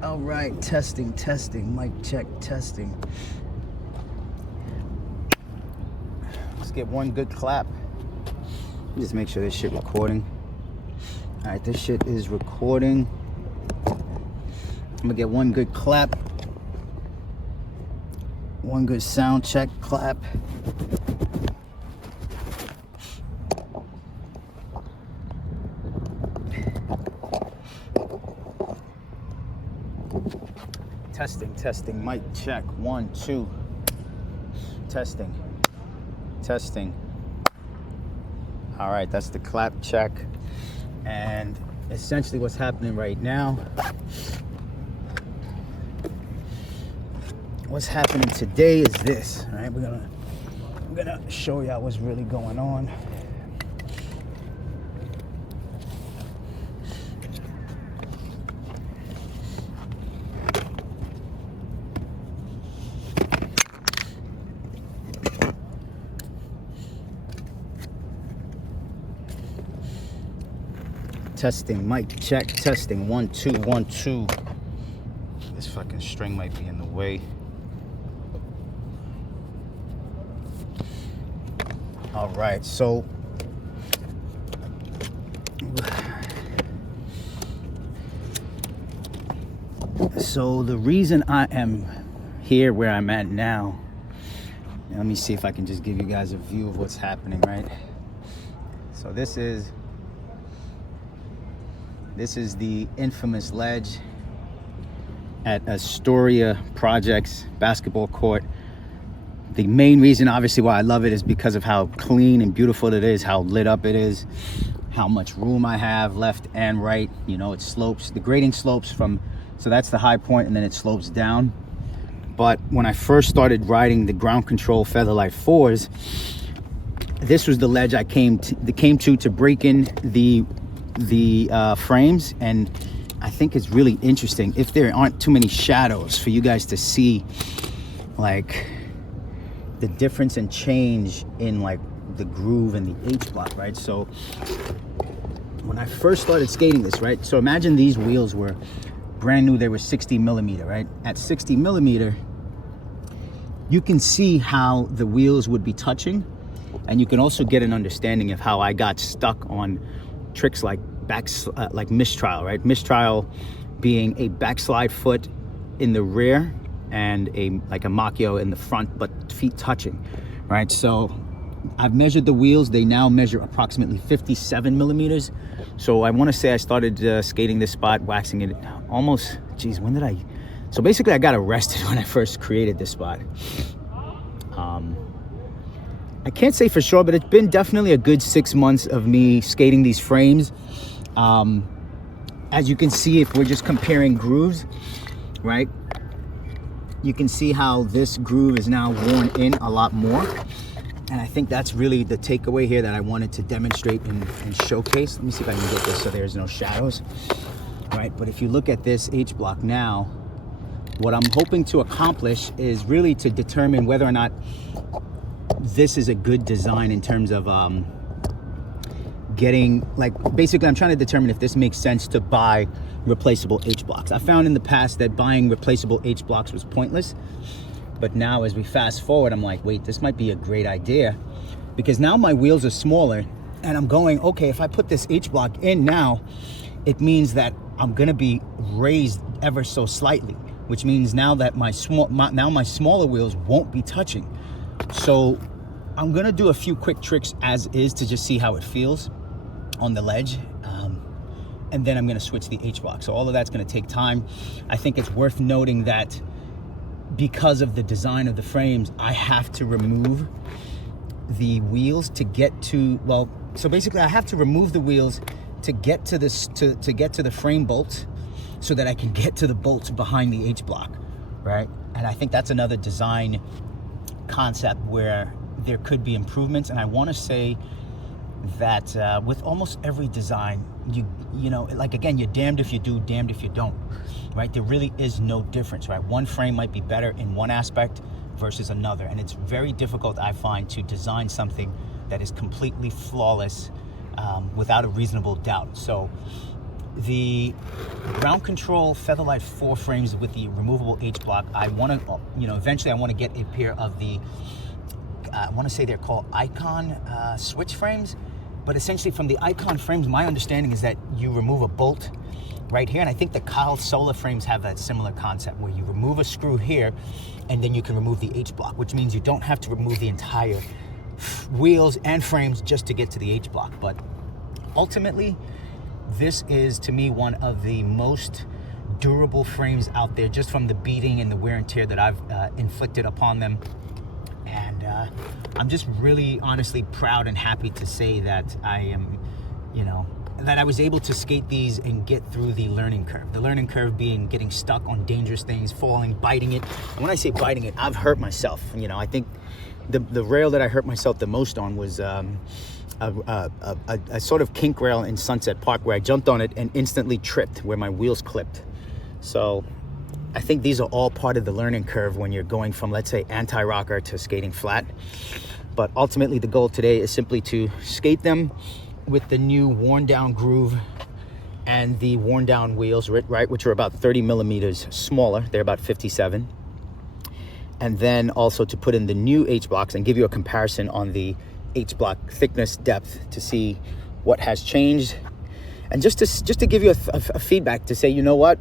All right, testing, mic check, testing. Let's get one good clap. Just make sure this shit recording. All right, this shit is recording. I'm gonna get one good clap. One good sound check clap. Testing, mic check, 1, 2. Testing. All right, that's the clap check. And essentially what's happening right now, what's happening today is this, all right? I'm gonna show y'all what's really going on. Testing, mic check, testing, 1, 2, 1, 2. This fucking string might be in the way. All right, so the reason I am here where I'm at now, let me see if I can just give you guys a view of what's happening, right? So this is the infamous ledge at Astoria Projects basketball court. The main reason, obviously, why I love it is because of how clean and beautiful it is, how lit up it is, how much room I have left and right. You know, it slopes, the grading slopes from, so that's the high point, and then it slopes down. But when I first started riding the ground control Featherlight 4s, this was the ledge I came to break in the frames. And I think it's really interesting if there aren't too many shadows for you guys to see like the difference and change in like the groove and the H block, right? So when I first started skating this, right, so imagine these wheels were brand new, they were 60 millimeter, right? At 60 millimeter, you can see how the wheels would be touching, and you can also get an understanding of how I got stuck on tricks like like mistrial, right? Mistrial being a backslide foot in the rear and like a macchio in the front, but feet touching, right? So I've measured the wheels. They now measure approximately 57 millimeters. So I want to say I started skating this spot, waxing it almost, geez, when did I? So basically I got arrested when I first created this spot. I can't say for sure, but it's been definitely a good 6 months of me skating these frames. As you can see, if we're just comparing grooves, right? You can see how this groove is now worn in a lot more. And I think that's really the takeaway here that I wanted to demonstrate and showcase. Let me see if I can get this so there's no shadows, right? But if you look at this H block now, what I'm hoping to accomplish is really to determine whether or not this is a good design in terms of getting, like, basically I'm trying to determine if this makes sense to buy replaceable H blocks. I found in the past that buying replaceable H blocks was pointless, but now as we fast forward, I'm like, wait, this might be a great idea, because now my wheels are smaller and I'm going, okay, if I put this H block in now, it means that I'm gonna be raised ever so slightly, which means now that my smaller wheels won't be touching. So I'm gonna do a few quick tricks as is to just see how it feels on the ledge, and then I'm gonna switch the H block. So all of that's gonna take time. I think it's worth noting that because of the design of the frames, I have to remove the wheels to get to, well, so basically I have to remove the wheels to get to this, to get to the frame bolts, so that I can get to the bolts behind the H block, right? And I think that's another design concept where there could be improvements. And I want to say that with almost every design, you know, like, again, you're damned if you do, damned if you don't, right? There really is no difference, right? One frame might be better in one aspect versus another, and it's very difficult, I find, to design something that is completely flawless without a reasonable doubt. So the ground control Featherlight 4 frames with the removable H-block. I want to, eventually I want to get a pair of the, I want to say they're called Icon switch frames. But essentially from the Icon frames, my understanding is that you remove a bolt right here. And I think the Kyle Solar frames have that similar concept where you remove a screw here and then you can remove the H-block, which means you don't have to remove the entire wheels and frames just to get to the H-block. But ultimately, this is to me one of the most durable frames out there, just from the beating and the wear and tear that I've inflicted upon them. And I'm just really honestly proud and happy to say that I am, that I was able to skate these and get through the learning curve. The learning curve being getting stuck on dangerous things, falling, biting it. And when I say biting it, I've hurt myself. I think the rail that I hurt myself the most on was a sort of kink rail in Sunset Park, where I jumped on it and instantly tripped, where my wheels clipped. So I think these are all part of the learning curve when you're going from, let's say, anti-rocker to skating flat. But ultimately the goal today is simply to skate them with the new worn down groove and the worn down wheels, right, which are about 30 millimeters smaller. They're about 57. And then also to put in the new H-blocks and give you a comparison on the H-block thickness, depth, to see what has changed. And just to give you a feedback to say, you know what?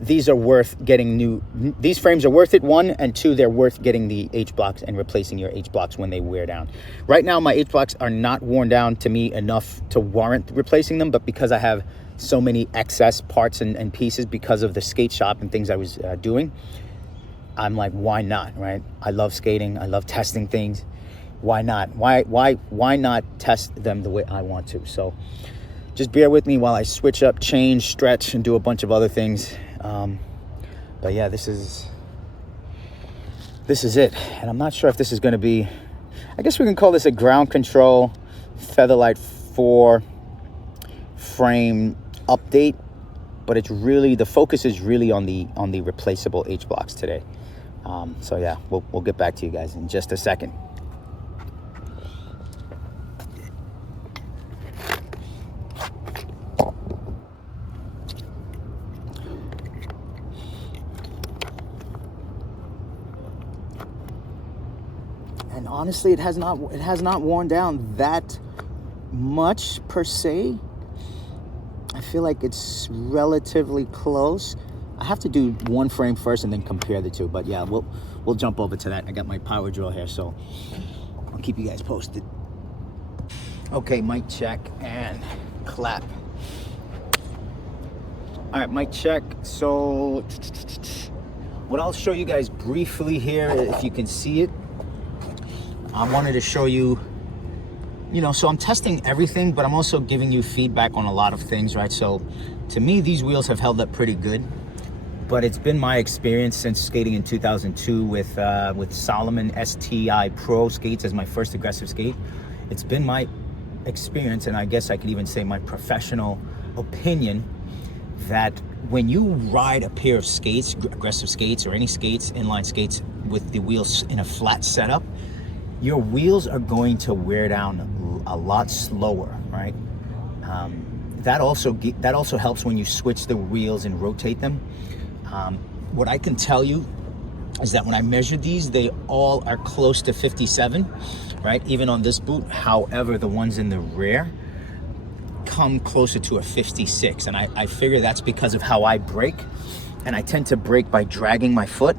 These are worth getting these frames are worth it, one, and two, they're worth getting the H-blocks and replacing your H-blocks when they wear down. Right now, my H-blocks are not worn down to me enough to warrant replacing them, but because I have so many excess parts and pieces because of the skate shop and things I was doing, I'm like, why not, right? I love skating. I love testing things. Why not? Why not test them the way I want to? So just bear with me while I switch up, change, stretch, and do a bunch of other things. But yeah, this is it. And I'm not sure if this is going to be, I guess we can call this a ground control Featherlight 4 frame update, but it's really, the focus is really on the replaceable H-blocks today. So yeah, we'll get back to you guys in just a second. And honestly, it has not worn down that much per se. I feel like it's relatively close. I have to do one frame first and then compare the two. But yeah, we'll jump over to that. I got my power drill here, so I'll keep you guys posted. Okay, mic check and clap. All right, mic check. So what I'll show you guys briefly here, if you can see it, I wanted to show you, so I'm testing everything, but I'm also giving you feedback on a lot of things, right? So to me, these wheels have held up pretty good, but it's been my experience since skating in 2002 with Salomon STI Pro skates as my first aggressive skate. It's been my experience, and I guess I could even say my professional opinion, that when you ride a pair of skates, aggressive skates or any skates, inline skates with the wheels in a flat setup, your wheels are going to wear down a lot slower, right? That also helps when you switch the wheels and rotate them. What I can tell you is that when I measured these, they all are close to 57, right? Even on this boot. However, the ones in the rear come closer to a 56. And I figure that's because of how I brake. And I tend to brake by dragging my foot.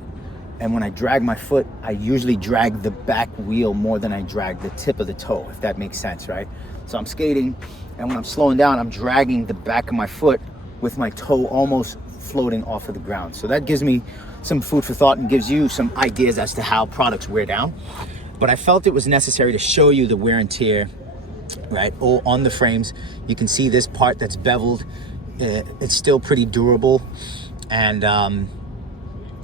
And when I drag my foot, I usually drag the back wheel more than I drag the tip of the toe, if that makes sense, right? So I'm skating, and when I'm slowing down, I'm dragging the back of my foot with my toe almost floating off of the ground. So that gives me some food for thought and gives you some ideas as to how products wear down. But I felt it was necessary to show you the wear and tear, right, on the frames. You can see this part that's beveled. It's still pretty durable. And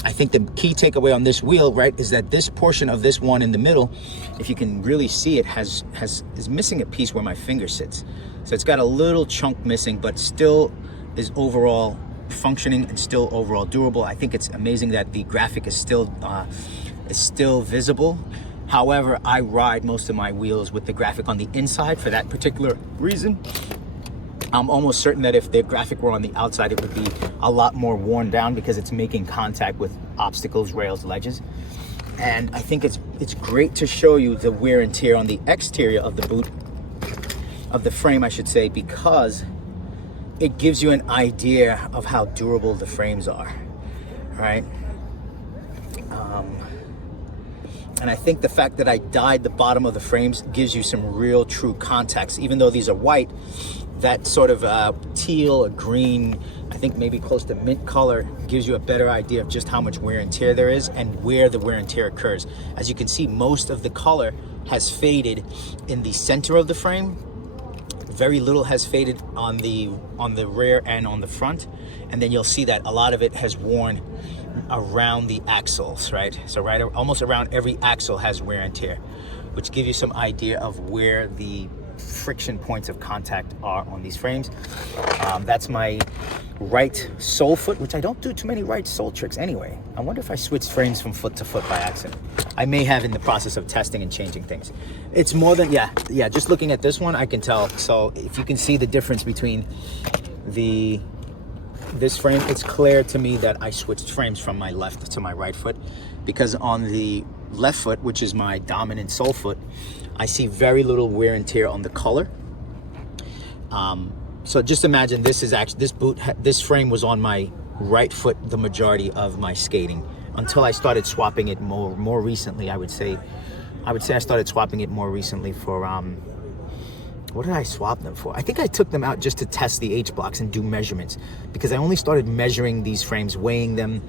I think the key takeaway on this wheel, right, is that this portion of this one in the middle, if you can really see it, is missing a piece where my finger sits. So it's got a little chunk missing, but still is overall functioning and still overall durable. I think it's amazing that the graphic is still visible. However, I ride most of my wheels with the graphic on the inside for that particular reason. I'm almost certain that if the graphic were on the outside, it would be a lot more worn down because it's making contact with obstacles, rails, ledges. And I think it's great to show you the wear and tear on the exterior of the boot, of the frame, I should say, because it gives you an idea of how durable the frames are, right? And I think the fact that I dyed the bottom of the frames gives you some real true context. Even though these are white, that sort of teal or green, I think maybe close to mint color, gives you a better idea of just how much wear and tear there is and where the wear and tear occurs. As you can see, most of the color has faded in the center of the frame. Very little has faded on the rear and on the front. And then you'll see that a lot of it has worn around the axles, right? So almost around every axle has wear and tear, which gives you some idea of where the friction points of contact are on these frames. That's my right sole foot, which I don't do too many right sole tricks anyway. I wonder if I switched frames from foot to foot by accident. I may have in the process of testing and changing things. It's more than, yeah, just looking at this one, I can tell. So if you can see the difference between this frame, it's clear to me that I switched frames from my left to my right foot, because on the left foot, which is my dominant sole foot, I see very little wear and tear on the color. So just imagine this is actually, this frame was on my right foot the majority of my skating until I started swapping it more recently. I would say I started swapping it more recently for what did I swap them for? I think I took them out just to test the H blocks and do measurements, because I only started measuring these frames, weighing them,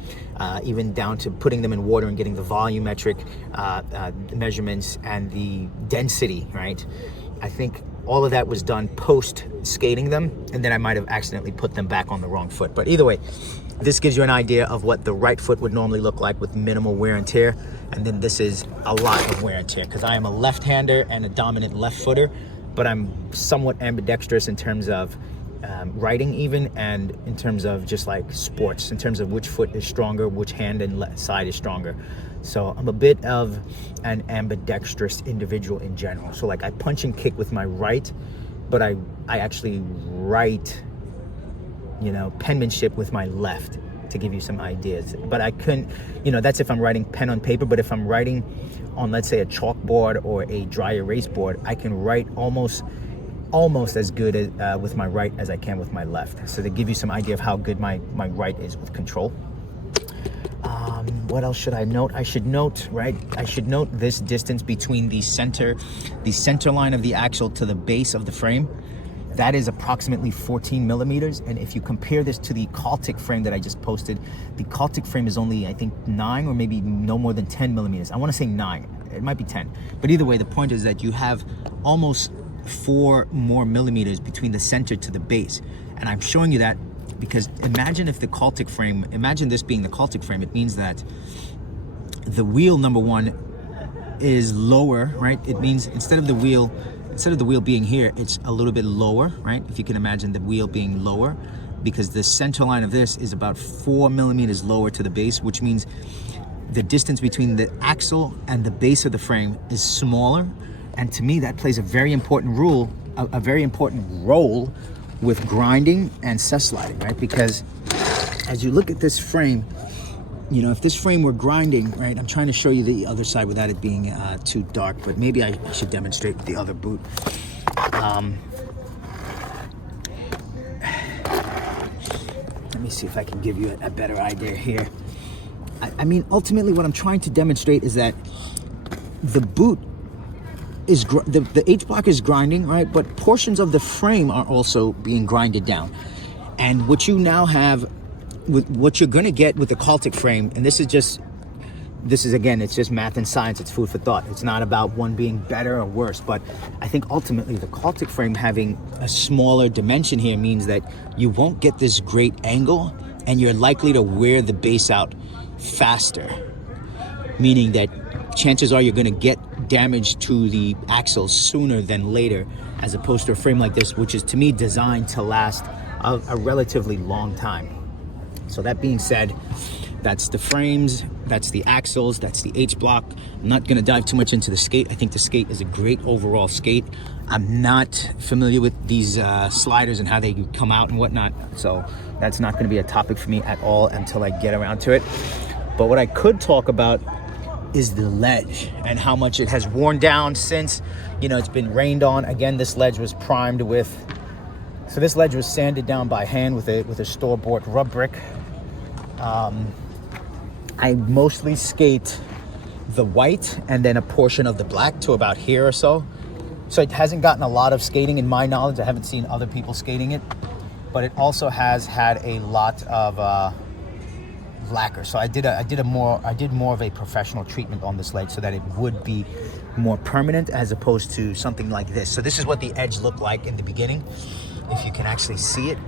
even down to putting them in water and getting the volumetric measurements and the density, right? I think all of that was done post skating them, and then I might have accidentally put them back on the wrong foot. But either way, this gives you an idea of what the right foot would normally look like with minimal wear and tear. And then this is a lot of wear and tear, because I am a left-hander and a dominant left footer, but I'm somewhat ambidextrous in terms of riding even, and in terms of just like sports, in terms of which foot is stronger, which hand and side is stronger. So I'm a bit of an ambidextrous individual in general. So like I punch and kick with my right, but I actually write, penmanship with my left, to give you some ideas. But I couldn't, that's if I'm writing pen on paper. But if I'm writing on, let's say, a chalkboard or a dry erase board, I can write almost as good with my right as I can with my left. So to give you some idea of how good my right is with control. What else should I note? I should note this distance between the center line of the axle to the base of the frame. That is approximately 14 millimeters. And if you compare this to the Caltic frame that I just posted, the Caltic frame is only, I think, 9 or maybe no more than 10 millimeters. I want to say 9. It might be 10. But either way, the point is that you have almost 4 more millimeters between the center to the base. And I'm showing you that because imagine if the Caltic frame, imagine this being the Caltic frame, it means that the wheel, number one, is lower, right? It means instead of the wheel being here, it's a little bit lower, right? If you can imagine the wheel being lower, because the center line of this is about 4 millimeters lower to the base, which means the distance between the axle and the base of the frame is smaller. And to me, that plays a very important role with grinding and cess sliding, right? Because as you look at this frame, if this frame were grinding, right? I'm trying to show you the other side without it being too dark, but maybe I should demonstrate the other boot. Let me see if I can give you a better idea here. I mean, ultimately what I'm trying to demonstrate is that the boot is, the H block is grinding, right? But portions of the frame are also being grinded down. And what you now have, with what you're gonna get with the Caltic frame, and this is again, it's just math and science, it's food for thought. It's not about one being better or worse, but I think ultimately the Caltic frame having a smaller dimension here means that you won't get this great angle, and you're likely to wear the base out faster. Meaning that chances are you're gonna get damage to the axle sooner than later, as opposed to a frame like this, which is to me designed to last a relatively long time. So that being said, That's the frames, that's the axles, that's the H-block. I'm not gonna dive too much into the skate. I think the skate is a great overall skate. I'm not familiar with these sliders and how they come out and whatnot, so that's not gonna be a topic for me at all until I get around to it. But what I could talk about is the ledge and how much it has worn down since, you know, it's been rained on. Again, this ledge was primed with, so this ledge was sanded down by hand with a store-bought rub brick. I mostly skate the white and then a portion of the black to about here or so. So it hasn't gotten a lot of skating in my knowledge. I haven't seen other people skating it, but it also has had a lot of lacquer. So I did more of a professional treatment on this ledge so that it would be more permanent as opposed to something like this. So this is what the edge looked like in the beginning, if you can actually see it.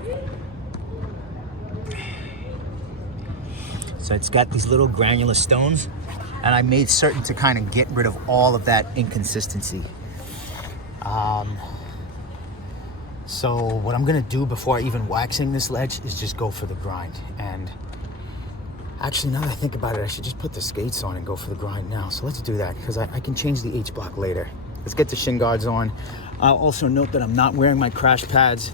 So it's got these little granular stones, and I made certain to kind of get rid of all of that inconsistency. So what I'm gonna do before even waxing this ledge is just go for the grind. And actually, now that I think about it, I should just put the skates on and go for the grind now. So let's do that, because I can change the H-block later. Let's get the shin guards on. I'll also note that I'm not wearing my crash pads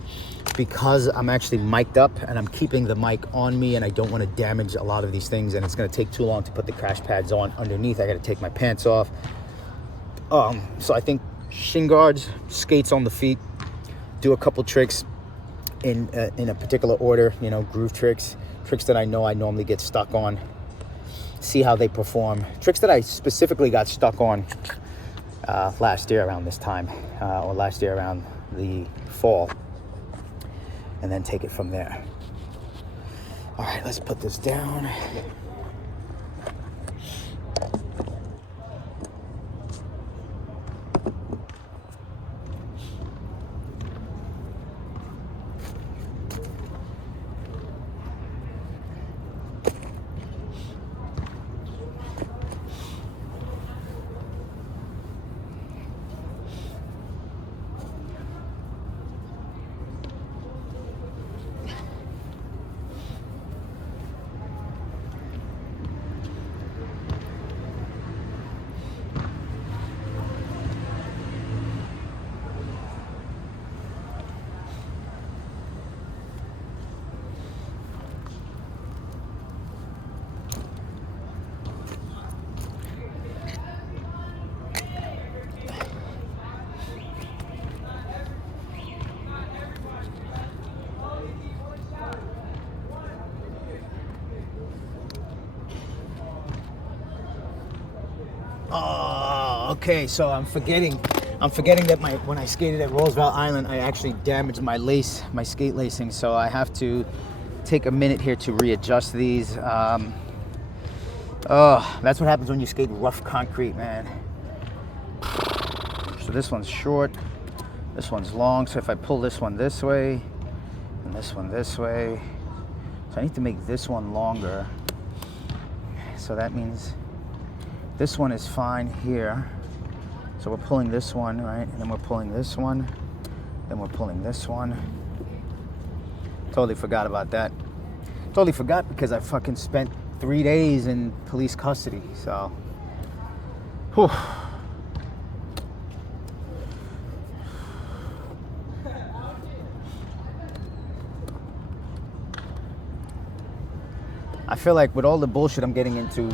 because I'm actually mic'd up and I'm keeping the mic on me, and I don't want to damage a lot of these things, and it's going to take too long to put the crash pads on underneath. I got to take my pants off. So I think shin guards, skates on the feet, do a couple tricks in a particular order, you know, groove tricks that I know I normally get stuck on, see how they perform. Tricks that I specifically got stuck on last year around this time, or last year around the fall, and then take it from there. All right, let's put this down. Oh, okay, so I'm forgetting that when I skated at Roosevelt Island, I actually damaged my skate lacing, so I have to take a minute here to readjust these. That's what happens when you skate rough concrete, man. So this one's short, this one's long, so if I pull this one this way, and this one this way, so I need to make this one longer. So that means this one is fine here. So we're pulling this one, right? And then we're pulling this one. Then we're pulling this one. Totally forgot about that. Totally forgot because I fucking spent 3 days in police custody, so. Whew. I feel like with all the bullshit I'm getting into,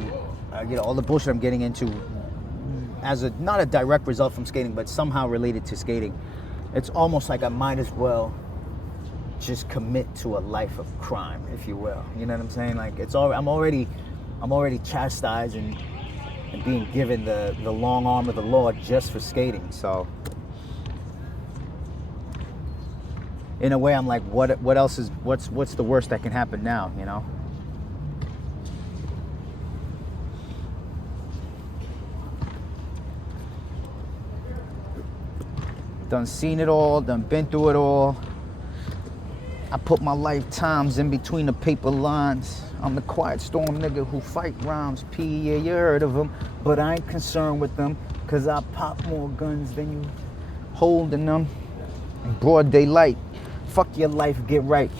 as not a direct result from skating, but somehow related to skating, it's almost like I might as well just commit to a life of crime, if you will. You know what I'm saying? Like I'm already chastised and being given the long arm of the law just for skating. So in a way, I'm like, what else is what's the worst that can happen now? You know? Done seen it all, done been through it all. I put my lifetimes in between the paper lines. I'm the quiet storm nigga who fight rhymes. P, yeah, you heard of them, but I ain't concerned with them, cause I pop more guns than you holding them. Broad daylight, fuck your life, get right.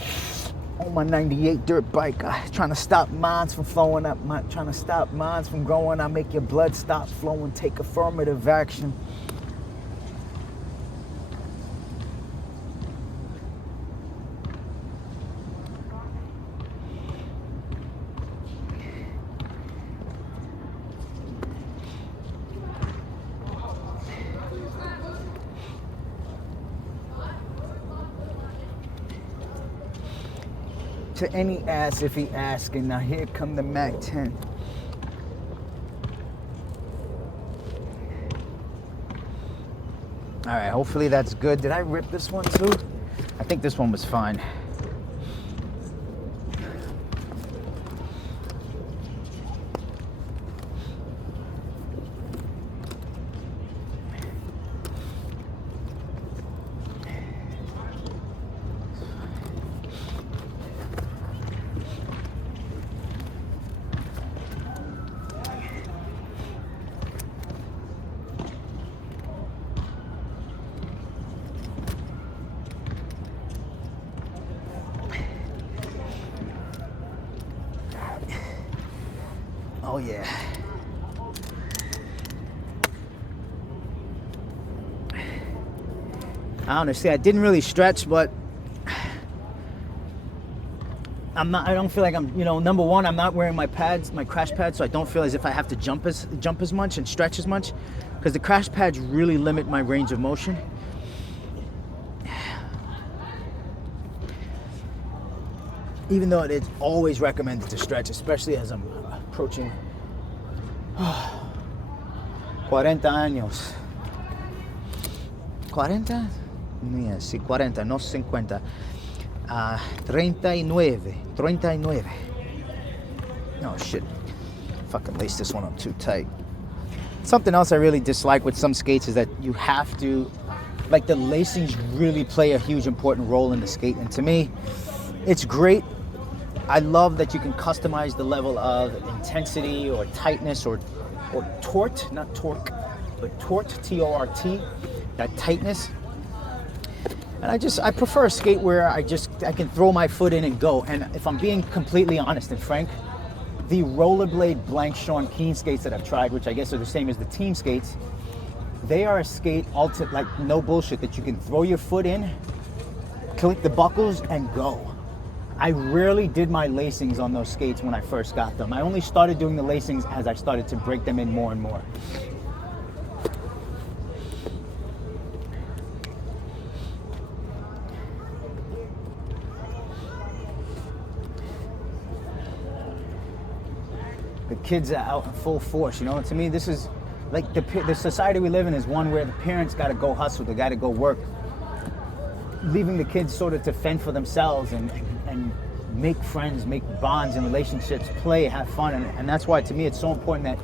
on my 98 dirt bike, trying to stop minds from flowing up, trying to stop minds from growing. I make your blood stop flowing, take affirmative action. To any ass if he asking. Now here come the Mac 10. All right, hopefully that's good. Did I rip this one too? I think this one was fine. Oh yeah. Honestly, I didn't really stretch, but I don't feel like I'm, number one, I'm not wearing my pads, my crash pads, so I don't feel as if I have to jump as much and stretch as much, because the crash pads really limit my range of motion. Even though it's always recommended to stretch, especially as I'm approaching 40 años. 40? Yeah, sí, 40, no 50. 39. Oh shit. Fucking lace this one up too tight. Something else I really dislike with some skates is that you have to, like, the lacings really play a huge important role in the skate. And to me, it's great. I love that you can customize the level of intensity or tightness or tort, not torque, but tort, T-O-R-T, that tightness. And I prefer a skate where I can throw my foot in and go. And if I'm being completely honest and frank, the rollerblade blank Sean Keen skates that I've tried, which I guess are the same as the team skates, they are a skate, like no bullshit, that you can throw your foot in, click the buckles, and go. I rarely did my lacings on those skates when I first got them. I only started doing the lacings as I started to break them in more and more. The kids are out in full force, To me, this is like the society we live in is one where the parents got to go hustle, they got to go work, leaving the kids sort of to fend for themselves and make friends, make bonds and relationships, play, have fun. And that's why, to me, it's so important that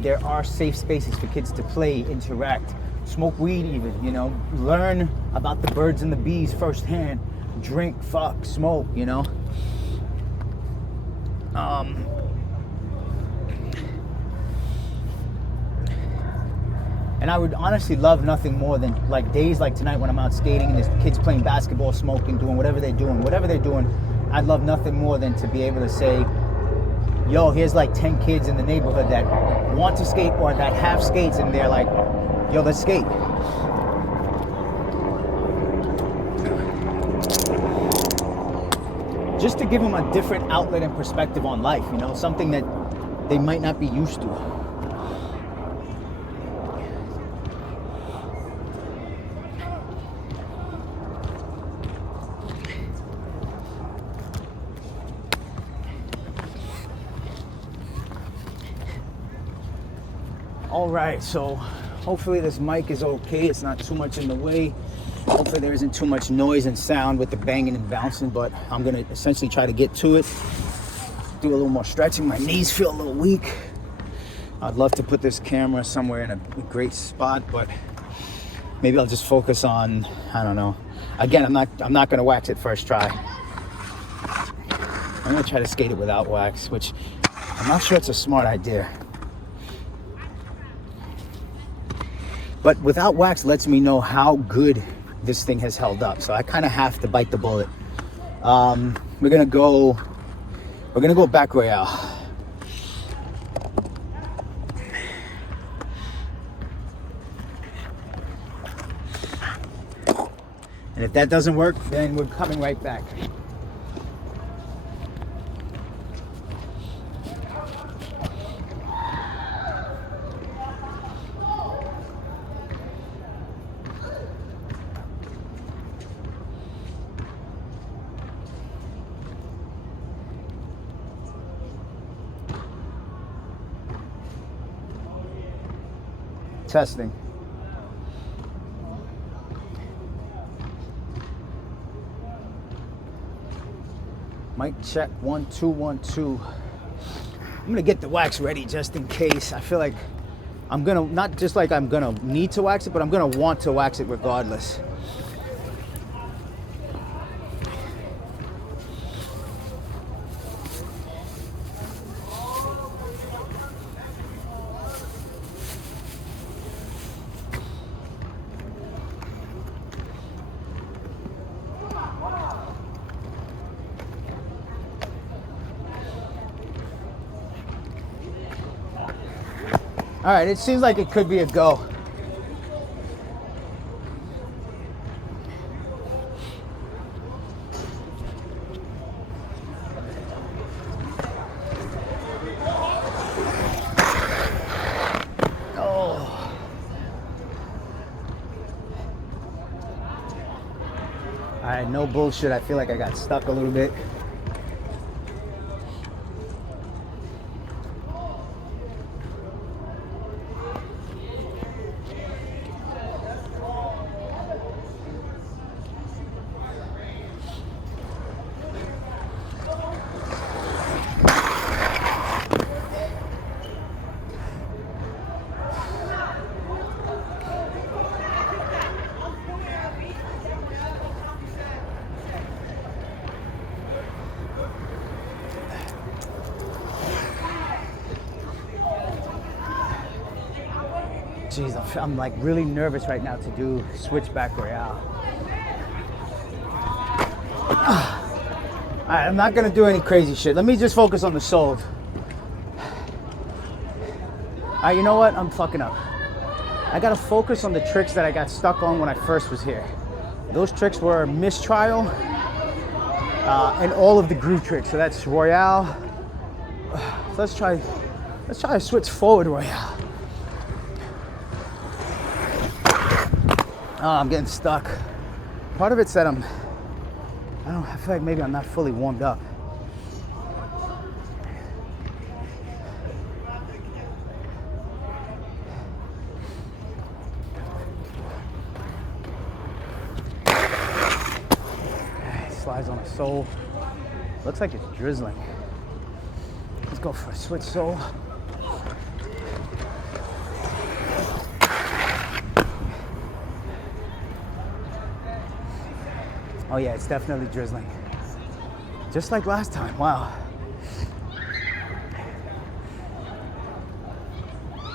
there are safe spaces for kids to play, interact, smoke weed even, learn about the birds and the bees firsthand, drink, fuck, smoke, And I would honestly love nothing more than, like, days like tonight when I'm out skating and there's kids playing basketball, smoking, doing whatever they're doing. I'd love nothing more than to be able to say, yo, here's like 10 kids in the neighborhood that want to skate or that have skates, and they're like, yo, let's skate. Just to give them a different outlet and perspective on life, something that they might not be used to. All right, so hopefully this mic is okay. It's not too much in the way. Hopefully there isn't too much noise and sound with the banging and bouncing, but I'm gonna essentially try to get to it. Do a little more stretching. My knees feel a little weak. I'd love to put this camera somewhere in a great spot, but maybe I'll just focus on, I don't know. Again, I'm not gonna wax it first try. I'm gonna try to skate it without wax, which I'm not sure it's a smart idea. But without wax lets me know how good this thing has held up. So I kind of have to bite the bullet. we're gonna go back royale. And if that doesn't work, then we're coming right back. Testing. Mic check 1 2 1 2. I'm gonna get the wax ready just in case. I feel like I'm gonna not just like I'm gonna need to wax it, but I'm gonna want to wax it regardless. All right, it seems like it could be a go. Oh. All right, no bullshit. I feel like I got stuck a little bit. Jeez, I'm like really nervous right now to do switchback royale. Alright, I'm not gonna do any crazy shit. Let me just focus on the sold. Alright, you know what? I'm fucking up. I gotta focus on the tricks that I got stuck on when I first was here. Those tricks were mistrial and all of the groove tricks. So that's royale. So let's try to switch forward royale. Oh, I'm getting stuck. Part of it's that I feel like maybe I'm not fully warmed up. Slides on a sole. Looks like it's drizzling. Let's go for a switch sole. Oh yeah, it's definitely drizzling. Just like last time, wow.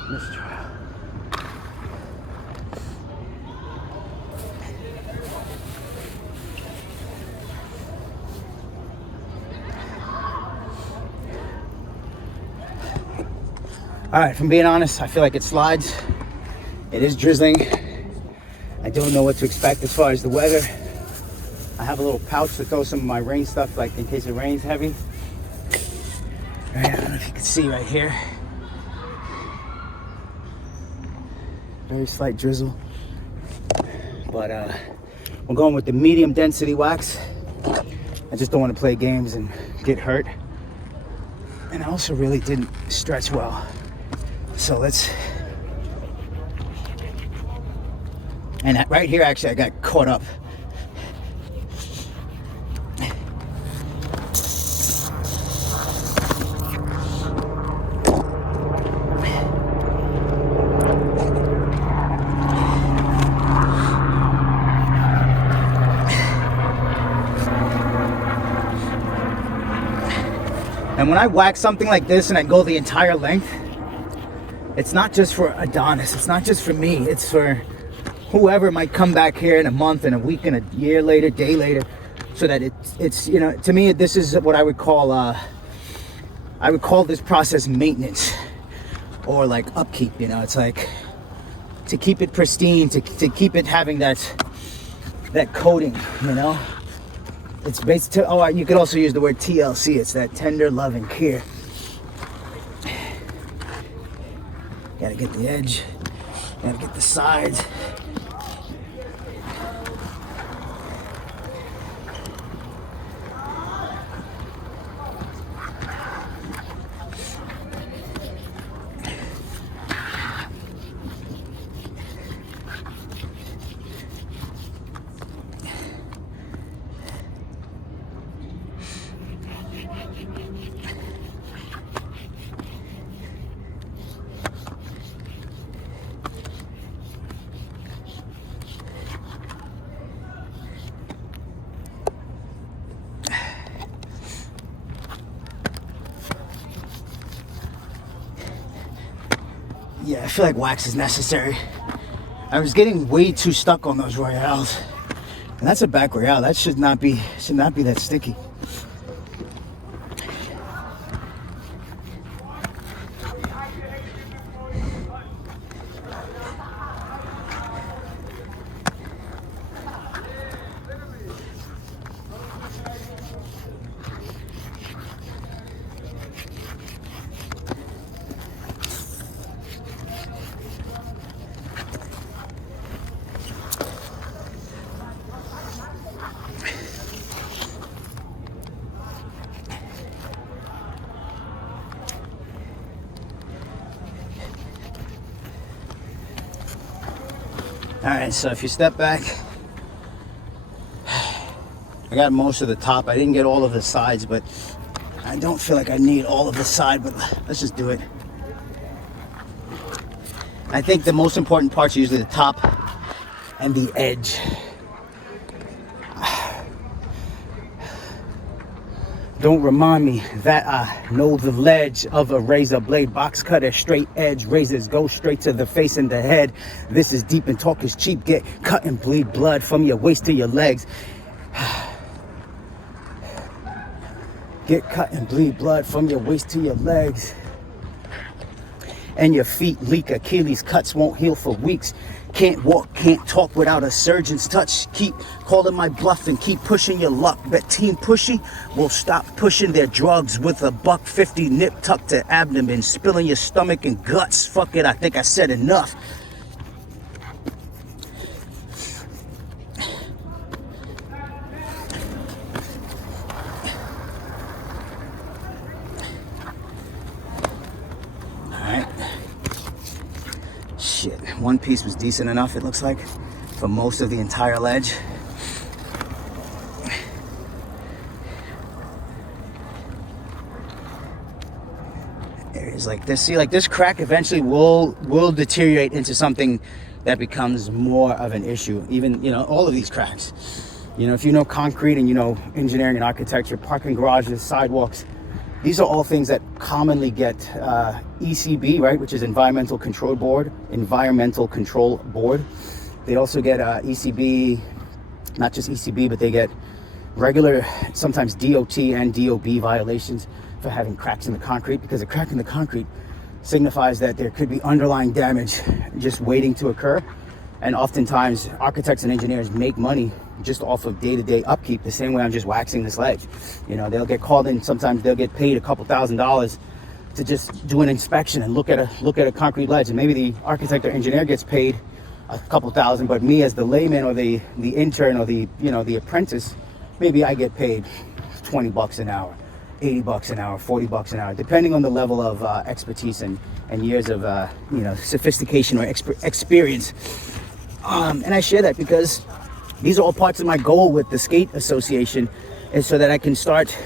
Mistrial. All right, if I'm being honest, I feel like it slides. It is drizzling. I don't know what to expect as far as the weather. I have a little pouch to throw some of my rain stuff, like in case it rains heavy. All right, I don't know if you can see right here. Very slight drizzle. But we're going with the medium density wax. I just don't want to play games and get hurt. And I also really didn't stretch well. So let's... And right here, actually, I got caught up. And when I wax something like this and I go the entire length, it's not just for Adonis, it's not just for me, it's for whoever might come back here in a month, in a week, in a year later, day later. so that it's you know, to me, this is what I would call this process maintenance, or like upkeep. You know, it's like to keep it pristine, to keep it having that coating, you know. It's based to, oh, you could also use the word TLC. It's that tender, loving care. Gotta get the edge, gotta get the sides. Yeah, I feel like wax is necessary. I was getting way too stuck on those Royales, and that's a back Royale. That should not be that sticky. All right, so if you step back, I got most of the top. I didn't get all of the sides, but I don't feel like I need all of the side, but let's just do it. I think the most important parts are usually the top and the edge. Don't remind me that I know the ledge of a razor blade, box cutter, straight edge. Razors go straight to the face and the head. This is deep and talk is cheap. Get cut and bleed blood from your waist to your legs. Get cut and bleed blood from your waist to your legs. And your feet leak. Achilles cuts won't heal for weeks. Can't walk, can't talk without a surgeon's touch. Keep calling my bluff and keep pushing your luck. Bet Team Pushy will stop pushing their drugs with a $150 nip tucked to abdomen, spilling your stomach and guts. Fuck it, I think I said enough. Shit, one piece was decent enough, it looks like, for most of the entire ledge. Areas like this, see, like this crack eventually will deteriorate into something that becomes more of an issue. Even, you know, all of these cracks. You know, if you know concrete and you know engineering and architecture, parking garages, sidewalks, these are all things that commonly get ECB, right, which is Environmental Control Board. They also get ECB, not just ECB, but they get regular, sometimes DOT and DOB violations for having cracks in the concrete, because a crack in the concrete signifies that there could be underlying damage just waiting to occur. And oftentimes architects and engineers make money just off of day-to-day upkeep, the same way I'm just waxing this ledge. You know, they'll get called in, sometimes they'll get paid a couple $1,000s to just do an inspection and look at a concrete ledge, and maybe the architect or engineer gets paid a couple $1,000, but me as the layman or the intern or the apprentice, maybe I get paid $20 an hour, $80 an hour, $40 an hour, depending on the level of expertise and years of sophistication or experience. And I share that because these are all parts of my goal with the Skate Association, is so that I can start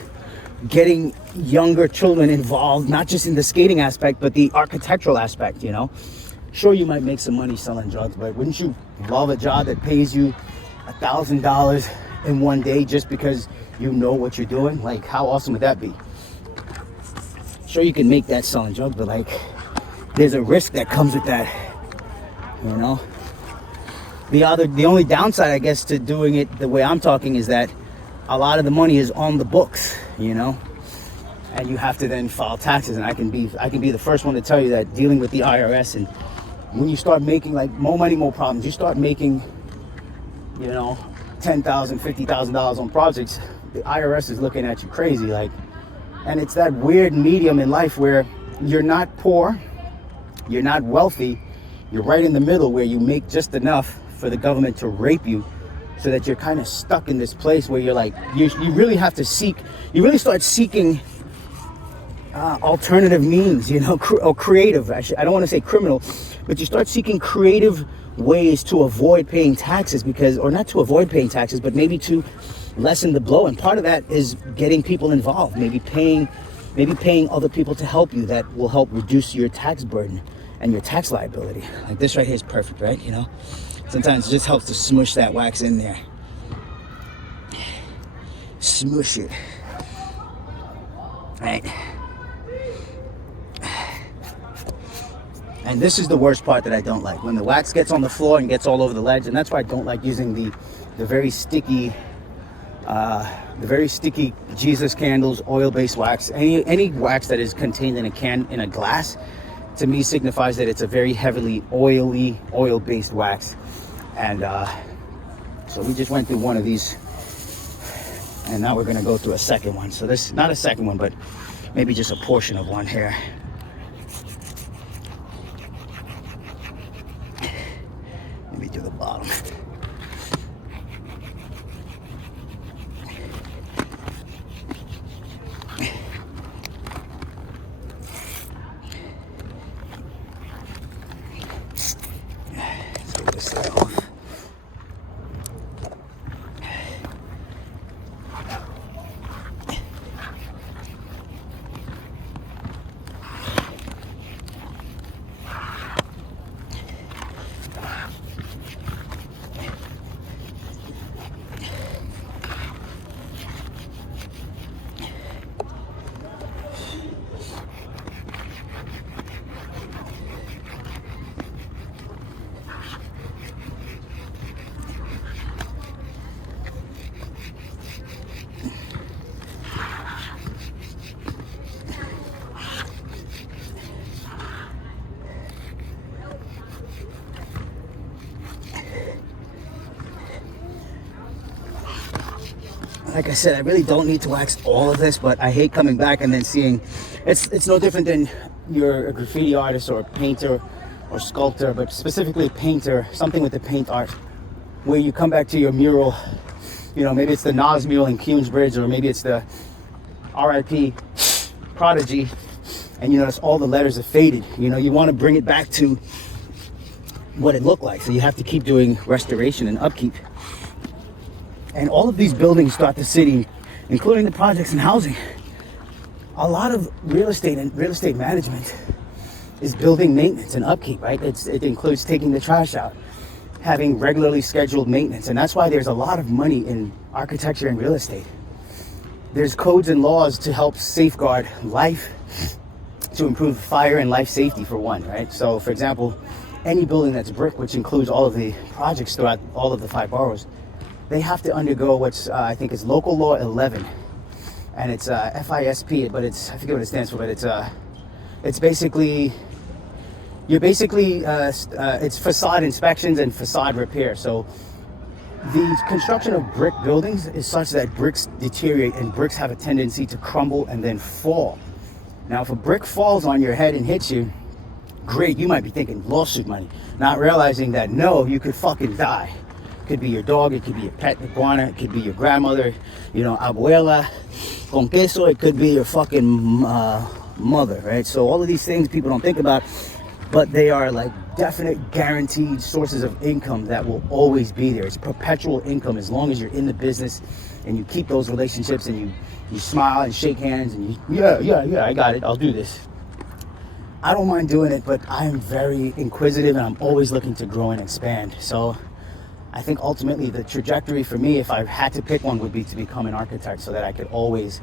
getting younger children involved, not just in the skating aspect, but the architectural aspect, you know. Sure, you might make some money selling drugs, but wouldn't you love a job that pays you $1,000 in one day just because you know what you're doing? Like, how awesome would that be? Sure, you can make that selling drugs, but like, there's a risk that comes with that, you know. The only downside, I guess, to doing it the way I'm talking is that a lot of the money is on the books, you know, and you have to then file taxes. And I can be the first one to tell you that dealing with the IRS, and when you start making like more money, more problems, you start making, you know, $10,000, $50,000 on projects, the IRS is looking at you crazy, like. And it's that weird medium in life where you're not poor, you're not wealthy, you're right in the middle where you make just enough for the government to rape you, so that you're kind of stuck in this place where you're like, you really have to you really start seeking alternative means, you know, or creative. I don't want to say criminal, but you start seeking creative ways to avoid paying taxes, or not to avoid paying taxes, but maybe to lessen the blow. And part of that is getting people involved, maybe paying other people to help you, that will help reduce your tax burden and your tax liability. Like this right here is perfect, right? You know, sometimes it just helps to smush that wax in there. Smush it. Right. And this is the worst part that I don't like, when the wax gets on the floor and gets all over the ledge. And that's why I don't like using the very sticky Jesus candles, oil-based wax. Any wax that is contained in a glass, to me signifies that it's a very heavily oil-based wax. And so we just went through one of these, and now we're gonna go through a second one. So this, not a second one, but maybe just a portion of one here. Maybe to the bottom. Like I said, I really don't need to wax all of this, but I hate coming back and then seeing, it's no different than you're a graffiti artist or a painter or sculptor, but specifically a painter, something with the paint art, where you come back to your mural, you know, maybe it's the Nas mural in Queensbridge, or maybe it's the RIP Prodigy, and you notice all the letters are faded. You know, you want to bring it back to what it looked like, so you have to keep doing restoration and upkeep. And all of these buildings throughout the city, including the projects and housing, a lot of real estate and real estate management is building maintenance and upkeep, right? It includes taking the trash out, having regularly scheduled maintenance. And that's why there's a lot of money in architecture and real estate. There's codes and laws to help safeguard life, to improve fire and life safety for one, right? So for example, any building that's brick, which includes all of the projects throughout all of the 5 boroughs, they have to undergo what's I think is Local Law 11, and it's FISP, but I forget what it stands for, but it's basically, it's facade inspections and facade repair. So the construction of brick buildings is such that bricks deteriorate, and bricks have a tendency to crumble and then fall. Now, if a brick falls on your head and hits you, great, you might be thinking lawsuit money, not realizing that no, you could fucking die. It could be your dog, it could be your pet iguana, it could be your grandmother, you know, abuela con queso, it could be your fucking mother, right? So all of these things people don't think about, but they are like definite guaranteed sources of income that will always be there. It's perpetual income as long as you're in the business and you keep those relationships, and you smile and shake hands and yeah, I got it, I'll do this. I don't mind doing it, but I am very inquisitive and I'm always looking to grow and expand. So I think ultimately the trajectory for me, if I had to pick one, would be to become an architect, so that I could always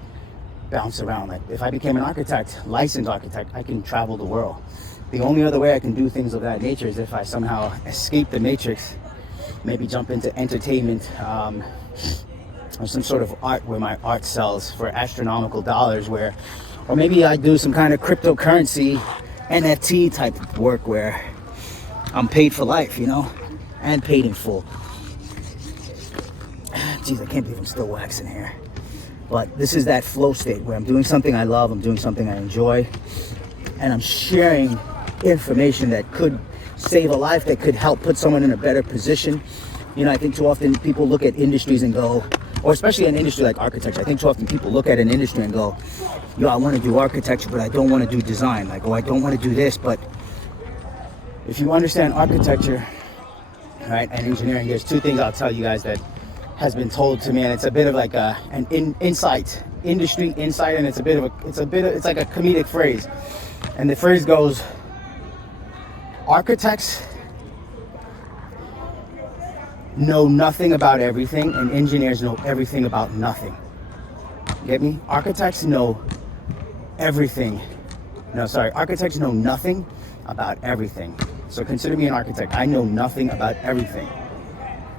bounce around. Like if I became an architect, licensed architect, I can travel the world. The only other way I can do things of that nature is if I somehow escape the matrix, maybe jump into entertainment, or some sort of art where my art sells for astronomical dollars, where, or maybe I do some kind of cryptocurrency NFT type of work where I'm paid for life, you know, and paid in full. Jeez, I can't believe I'm still waxing here. But this is that flow state where I'm doing something I love, I'm doing something I enjoy, and I'm sharing information that could save a life, that could help put someone in a better position. You know, I think too often people look at industries and go, or especially an industry like architecture, I think too often people look at an industry and go, yo, I want to do architecture, but I don't want to do design. Like, oh, I don't want to do this. But if you understand architecture, right, and engineering, there's two things I'll tell you guys that has been told to me, and it's a bit of like an insight, industry insight, and it's like a comedic phrase. And the phrase goes, architects know nothing about everything, and engineers know everything about nothing. Get me? Architects know everything. No, sorry. Architects know nothing about everything. So consider me an architect. I know nothing about everything.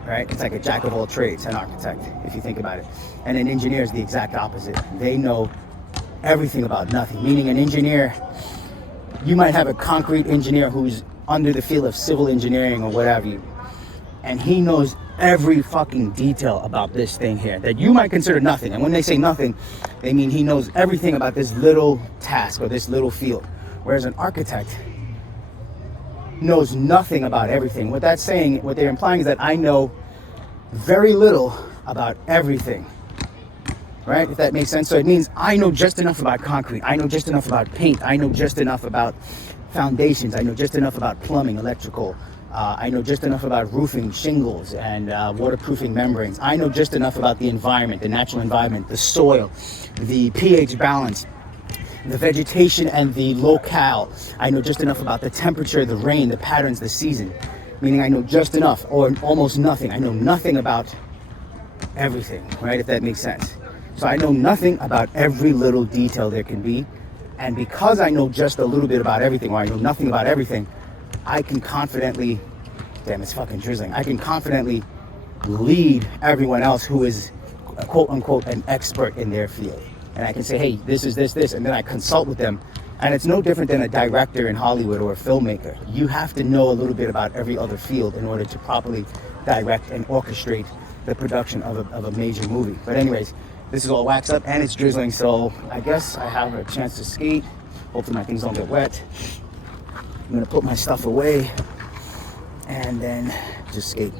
Right? It's like a jack of all trades, an architect, if you think about it. And an engineer is the exact opposite. They know everything about nothing. Meaning an engineer, you might have a concrete engineer who's under the field of civil engineering or whatever, and he knows every fucking detail about this thing here that you might consider nothing. And when they say nothing, they mean he knows everything about this little task or this little field. Whereas an architect knows nothing about everything. What that's saying, what they're implying is that I know very little about everything. Right? If that makes sense. So it means I know just enough about concrete. I know just enough about paint. I know just enough about foundations. I know just enough about plumbing, electrical. I know just enough about roofing, shingles, and waterproofing membranes. I know just enough about the environment, the natural environment, the soil, the pH balance, the vegetation, and the locale. I know just enough about the temperature, the rain, the patterns, the season. Meaning I know just enough, or almost nothing. I know nothing about everything, right? If that makes sense. So I know nothing about every little detail there can be. And because I know just a little bit about everything, or I know nothing about everything, I can confidently, damn, it's fucking drizzling. I can confidently lead everyone else who is, quote unquote, an expert in their field. And I can say, hey, this is this, and then I consult with them. And it's no different than a director in Hollywood or a filmmaker. You have to know a little bit about every other field in order to properly direct and orchestrate the production of a major movie. But anyways, this is all waxed up and it's drizzling, so I guess I have a chance to skate. Hopefully my things don't get wet. I'm gonna put my stuff away and then just skate.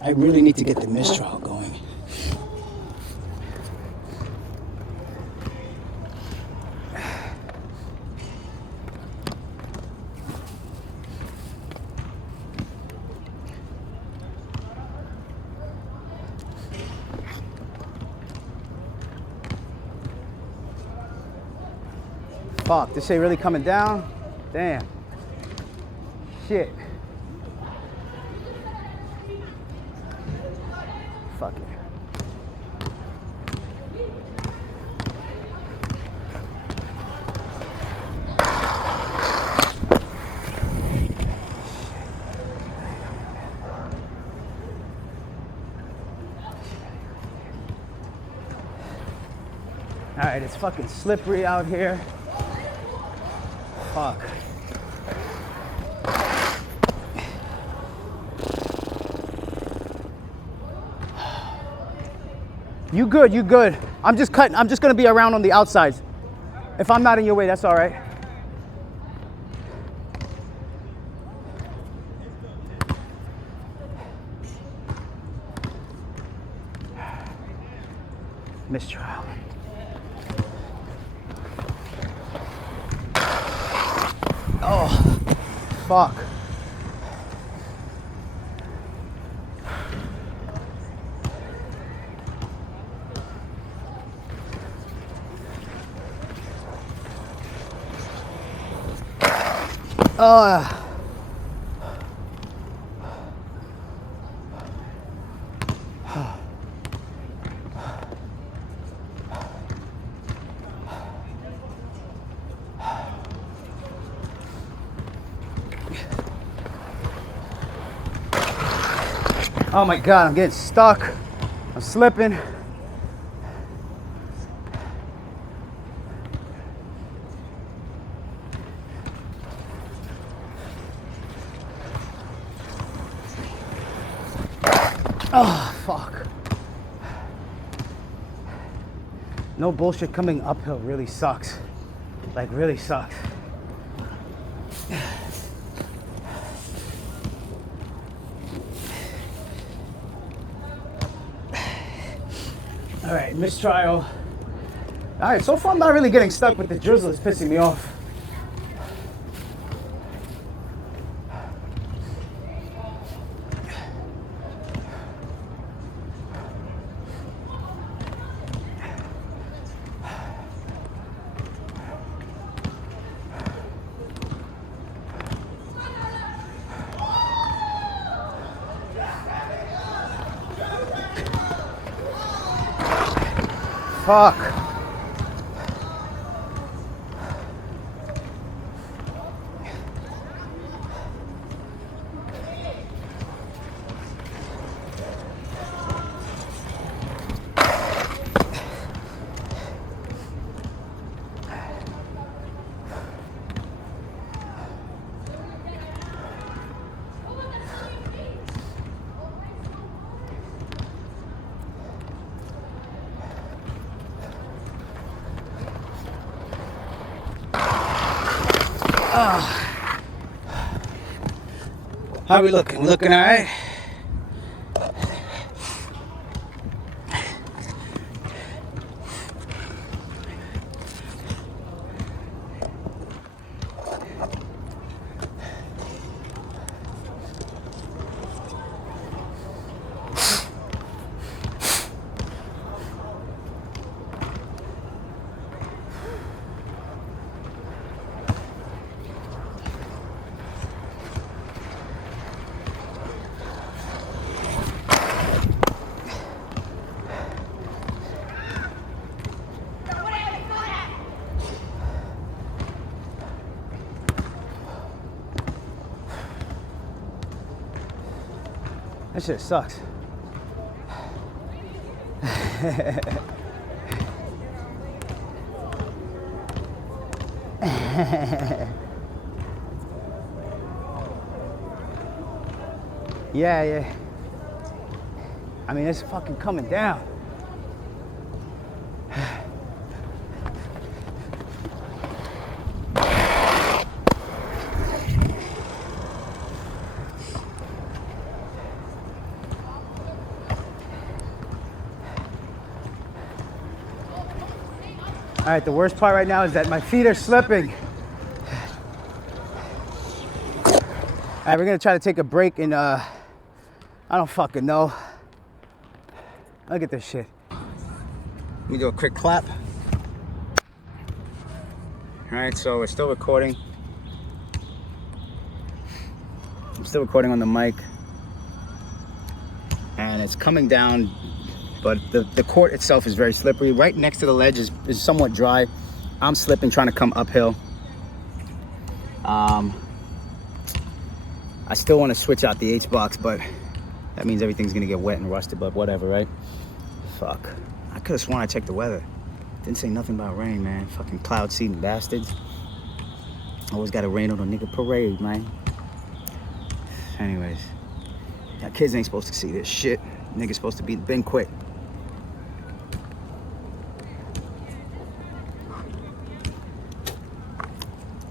I really need to get the Mistral going. Fuck, this shit really coming down? Damn. Shit. Fuck it. All right, it's fucking slippery out here. Fuck. You good, you good. I'm just gonna be around on the outsides. If I'm not in your way, that's all right. Mistral. Oh, fuck. Oh my God, I'm getting stuck. I'm slipping. Oh, fuck. No bullshit, coming uphill really sucks. Like, really sucks. All right, mistrial. All right, so far I'm not really getting stuck, but the drizzle is pissing me off. Fuck. How are we looking? We looking all right? That shit sucks. Yeah. I mean, it's fucking coming down. All right, the worst part right now is that my feet are slipping. All right, we're gonna try to take a break and I don't fucking know. Look at this shit. Let me do a quick clap. All right, so we're still recording. I'm still recording on the mic. And it's coming down, but the court itself is very slippery. Right next to the ledge is somewhat dry. I'm slipping, trying to come uphill. I still want to switch out the H box, but that means everything's gonna get wet and rusted, but whatever, right? Fuck. I could have sworn I checked the weather. Didn't say nothing about rain, man. Fucking cloud seeding bastards. Always gotta rain on a nigga parade, man. Anyways, y'all kids ain't supposed to see this shit. Niggas supposed to been quick.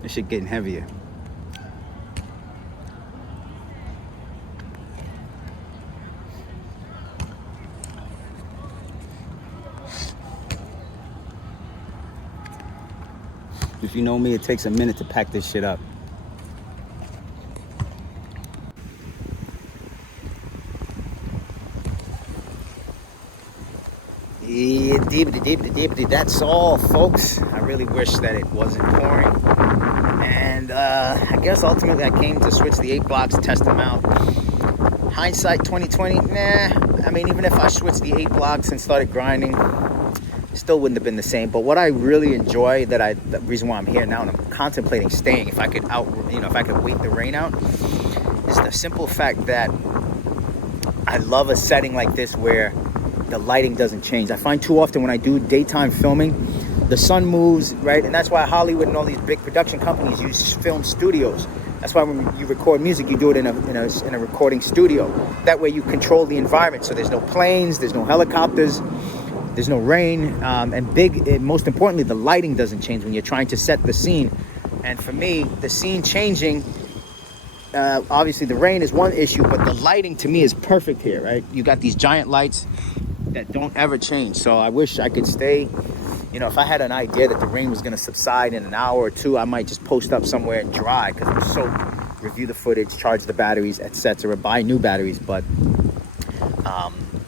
This shit getting heavier. If you know me, it takes a minute to pack this shit up. That's all, folks. I really wish that it wasn't pouring. And I guess ultimately I came to switch the 8 blocks, test them out. Hindsight 2020, nah. I mean, even if I switched the 8 blocks and started grinding, still wouldn't have been the same. But what I really enjoy, the reason why I'm here now and I'm contemplating staying, if I could if I could wait the rain out, is the simple fact that I love a setting like this where the lighting doesn't change. I find too often when I do daytime filming, the sun moves, right? And that's why Hollywood and all these big production companies use film studios. That's why when you record music, you do it in a recording studio. That way you control the environment. So there's no planes, there's no helicopters, there's no rain. And most importantly, the lighting doesn't change when you're trying to set the scene. And for me, the scene changing, obviously the rain is one issue, but the lighting to me is perfect here, right? You got these giant lights that don't ever change. So I wish I could stay. You know, if I had an idea that the rain was going to subside in an hour or two, I might just post up somewhere and dry because it's soaked, review the footage, charge the batteries, etc., buy new batteries. But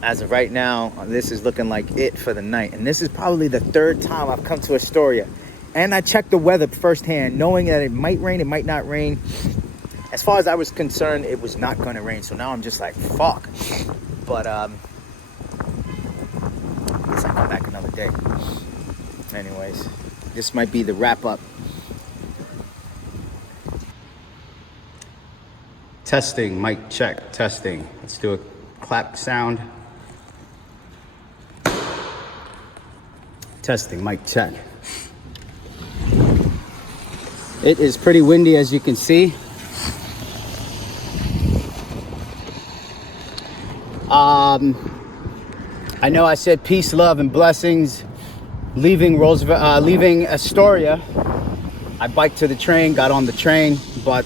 as of right now, this is looking like it for the night. And this is probably the third time I've come to Astoria. And I checked the weather firsthand, knowing that it might rain, it might not rain. As far as I was concerned, it was not going to rain. So now I'm just like, fuck. But I guess I'll come back another day. Anyways, this might be the wrap up. Testing, mic check, testing. Let's do a clap sound. Testing, mic check. It is pretty windy, as you can see. I know I said peace, love, and blessings. Leaving Astoria, I biked to the train, got on the train, but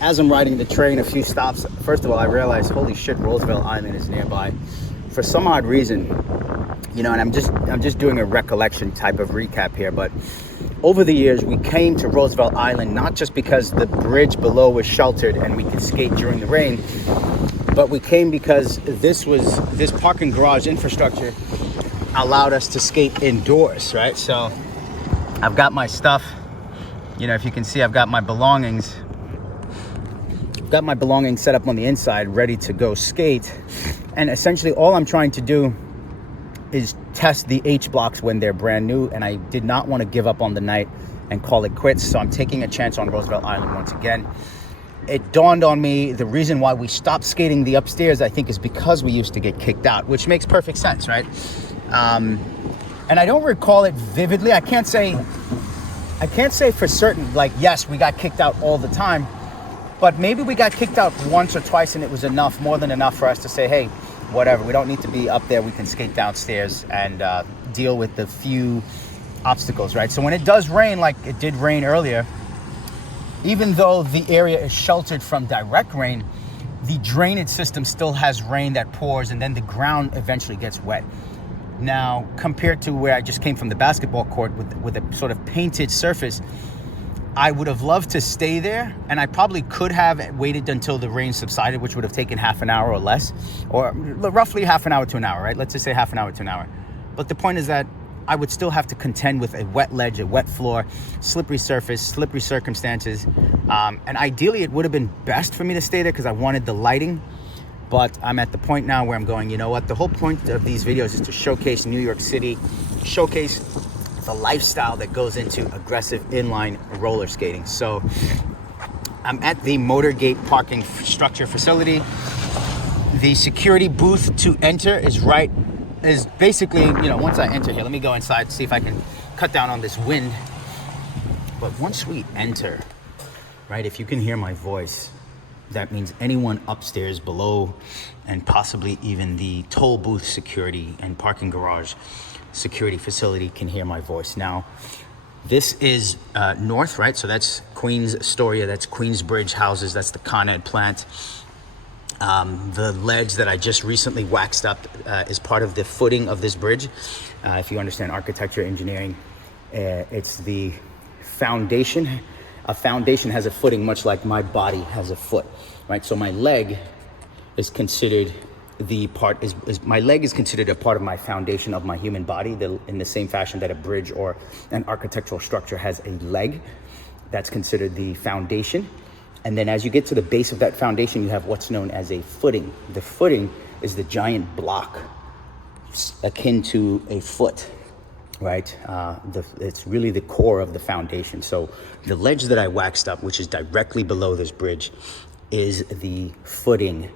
as I'm riding the train, a few stops, first of all, I realized, holy shit, Roosevelt Island is nearby. For some odd reason, you know, and I'm just doing a recollection type of recap here, but over the years, we came to Roosevelt Island not just because the bridge below was sheltered and we could skate during the rain, but we came because this parking garage infrastructure allowed us to skate indoors, right? So I've got my stuff, you know, if you can see, I've got my belongings set up on the inside, ready to go skate. And essentially all I'm trying to do is test the H blocks when they're brand new, and I did not want to give up on the night and call it quits. So I'm taking a chance on Roosevelt Island once again. It dawned on me the reason why we stopped skating the upstairs, I think, is because we used to get kicked out, which makes perfect sense, right? And I don't recall it vividly. I can't say for certain, like, yes, we got kicked out all the time, but maybe we got kicked out once or twice and it was enough, more than enough for us to say, hey, whatever, we don't need to be up there, we can skate downstairs and deal with the few obstacles, right? So when it does rain, like it did rain earlier, even though the area is sheltered from direct rain, the drainage system still has rain that pours and then the ground eventually gets wet. Now, compared to where I just came from the basketball court with a sort of painted surface, I would have loved to stay there, and I probably could have waited until the rain subsided, which would have taken half an hour or less, or roughly half an hour to an hour, right? Let's just say half an hour to an hour. But the point is that I would still have to contend with a wet ledge, a wet floor, slippery surface, slippery circumstances. And ideally, it would have been best for me to stay there because I wanted the lighting. But I'm at the point now where I'm going, you know what? The whole point of these videos is to showcase New York City, showcase the lifestyle that goes into aggressive inline roller skating. So I'm at the Motorgate parking structure facility. The security booth to enter is basically, you know, once I enter here, let me go inside, see if I can cut down on this wind. But once we enter, right, if you can hear my voice, that means anyone upstairs, below, and possibly even the toll booth security and parking garage security facility can hear my voice. Now, this is north, right? So that's Queens Astoria, that's Queensbridge houses, that's the Con Ed plant. The ledge that I just recently waxed up is part of the footing of this bridge. If you understand architecture, engineering, it's the foundation. A foundation has a footing much like my body has a foot, right? So my leg is considered my leg is considered a part of my foundation of my human body, in the same fashion that a bridge or an architectural structure has a leg. That's considered the foundation. And then as you get to the base of that foundation, you have what's known as a footing. The footing is the giant block akin to a foot, right? It's really the core of the foundation. So the ledge that I waxed up, which is directly below this bridge, is the footing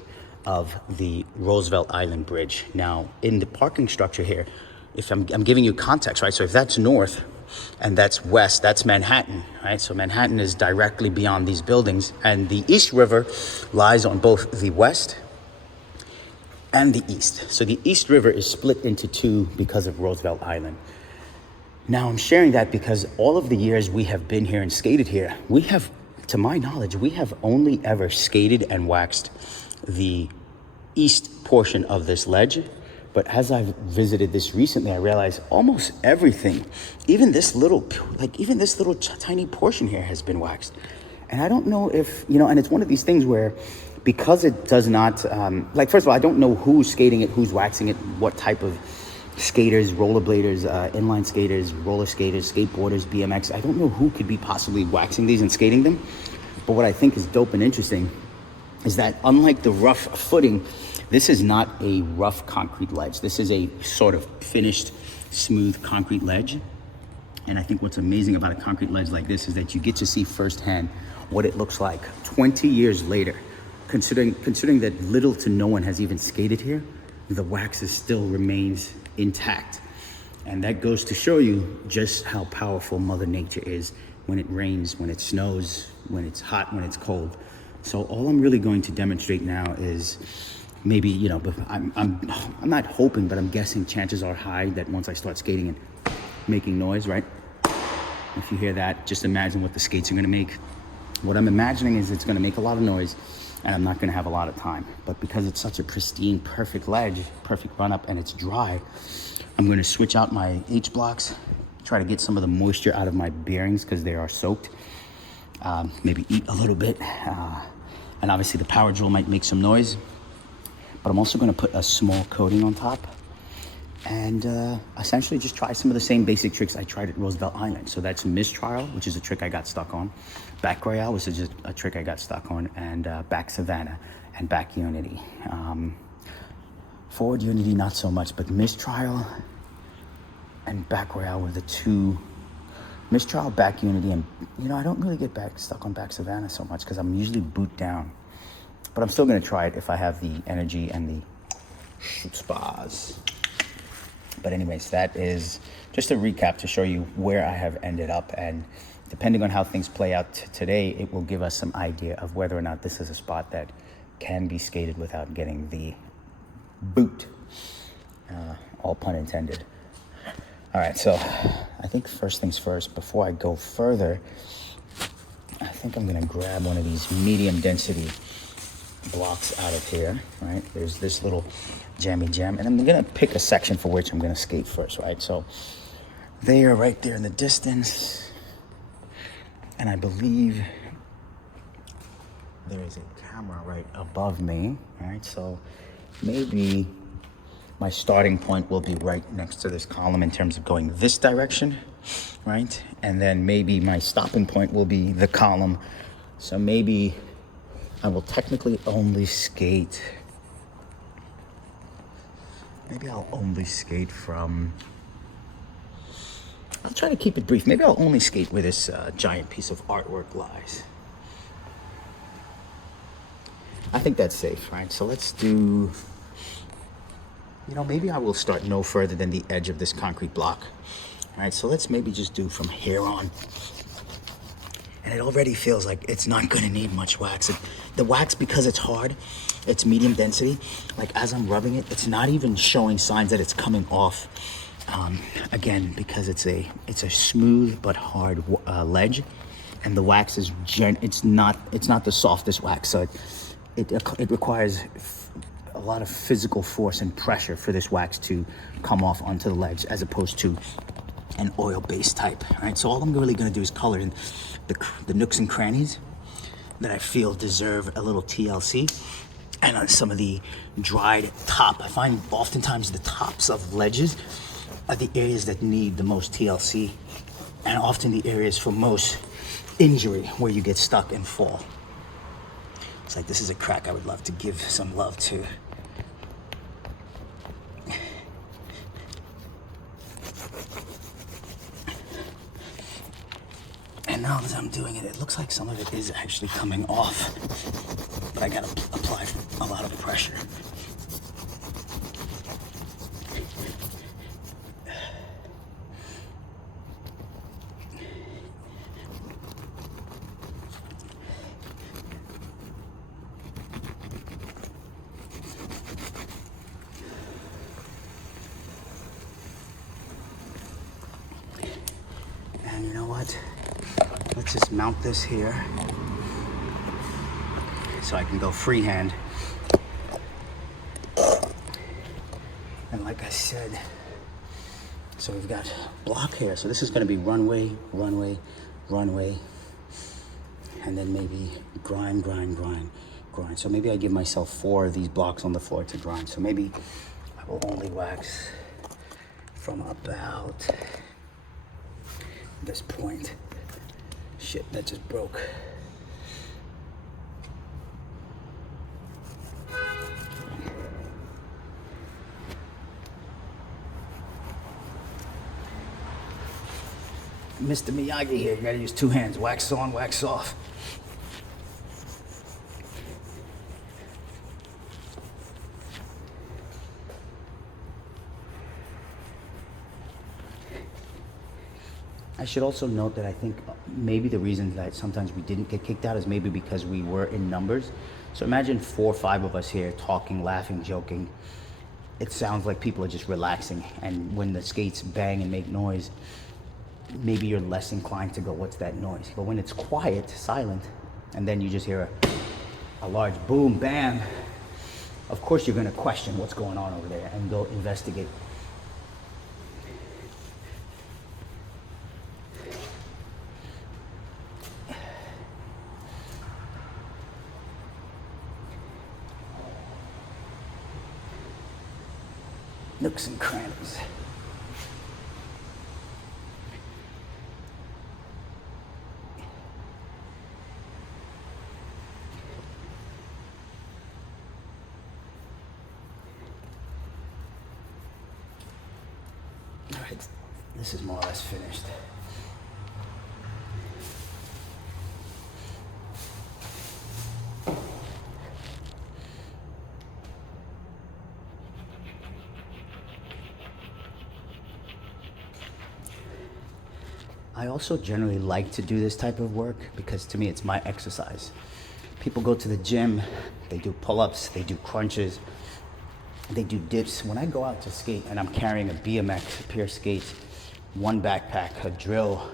of the Roosevelt Island Bridge. Now, in the parking structure here, if I'm giving you context, right? So if that's north and that's west, that's Manhattan, right? So Manhattan is directly beyond these buildings, and the East River lies on both the west and the east. So the East River is split into two because of Roosevelt Island. Now, I'm sharing that because all of the years we have been here and skated here, we have, to my knowledge, we have only ever skated and waxed the east portion of this ledge. But as I've visited this recently, I realized almost everything, even this little tiny portion here has been waxed. And I don't know if, and it's one of these things where, because it does not, first of all, I don't know who's skating it, who's waxing it, what type of skaters, rollerbladers, inline skaters, roller skaters, skateboarders, BMX. I don't know who could be possibly waxing these and skating them. But what I think is dope and interesting is that, unlike the rough footing, this is not a rough concrete ledge. This is a sort of finished, smooth concrete ledge. And I think what's amazing about a concrete ledge like this is that you get to see firsthand what it looks like 20 years later. Considering that little to no one has even skated here, the wax still remains intact. And that goes to show you just how powerful Mother Nature is when it rains, when it snows, when it's hot, when it's cold. So all I'm really going to demonstrate now is maybe, but I'm not hoping, but I'm guessing chances are high that once I start skating and making noise, right? If you hear that, just imagine what the skates are gonna make. What I'm imagining is it's gonna make a lot of noise, and I'm not gonna have a lot of time. But because it's such a pristine, perfect ledge, perfect run up, and it's dry, I'm gonna switch out my H blocks, try to get some of the moisture out of my bearings because they are soaked. Maybe eat a little bit. And obviously the power drill might make some noise, but I'm also gonna put a small coating on top and essentially just try some of the same basic tricks I tried at Roosevelt Island. So that's mistrial, which is a trick I got stuck on. Back Royale, which is just a trick I got stuck on, and back Savannah and back Unity. Forward Unity, not so much, but mistrial and back Royale were the two. Mistrial, back Unity, and I don't really get stuck on back Savannah so much because I'm usually boot down. But I'm still gonna try it if I have the energy and the shoot spas. But anyways, that is just a recap to show you where I have ended up, and depending on how things play out today, it will give us some idea of whether or not this is a spot that can be skated without getting the boot, all pun intended. All right, so I think first things first, before I go further, I think I'm gonna grab one of these medium density blocks out of here, right? There's this little jammy jam, and I'm gonna pick a section for which I'm gonna skate first, right? So they are right there in the distance, and I believe there is a camera right above me, right? So maybe my starting point will be right next to this column in terms of going this direction, right? And then maybe my stopping point will be the column. So maybe I will technically only skate, I'll try to keep it brief. Maybe I'll only skate where this giant piece of artwork lies. I think that's safe, right? So let's do, maybe I will start no further than the edge of this concrete block. All right, so let's maybe just do from here on. And it already feels like it's not gonna need much wax. The wax, because it's hard, it's medium density, like as I'm rubbing it, it's not even showing signs that it's coming off. Again, because it's a smooth but hard ledge, and the wax is it's not the softest wax, so it requires a lot of physical force and pressure for this wax to come off onto the ledge, as opposed to an oil-based type. All right, so all I'm really gonna do is color in the nooks and crannies that I feel deserve a little TLC, and on some of the dried top. I find oftentimes the tops of ledges are the areas that need the most TLC, and often the areas for most injury, where you get stuck and fall. It's like, this is a crack I would love to give some love to. And now that I'm doing it, it looks like some of it is actually coming off. but I gotta apply a lot of pressure. And you know what? Let's just mount this here so I can go freehand. And like I said, so we've got block here. So this is gonna be runway, runway, runway, and then maybe grind, grind, grind, grind. So maybe I give myself 4 of these blocks on the floor to grind. So maybe I will only wax from about this point. Shit, that just broke. Mr. Miyagi here, you gotta use 2 hands. Wax on, wax off. I should also note that I think maybe the reason that sometimes we didn't get kicked out is maybe because we were in numbers. So imagine 4 or 5 of us here talking, laughing, joking. It sounds like people are just relaxing. And when the skates bang and make noise, maybe you're less inclined to go, what's that noise? But when it's quiet, silent, and then you just hear a large boom, bam, of course you're gonna question what's going on over there and go investigate. Nooks and crannies. All right, this is more or less finished. I also generally like to do this type of work because to me it's my exercise. People go to the gym, they do pull-ups, they do crunches, they do dips. When I go out to skate and I'm carrying a BMX, a pair of skates, 1 backpack, a drill,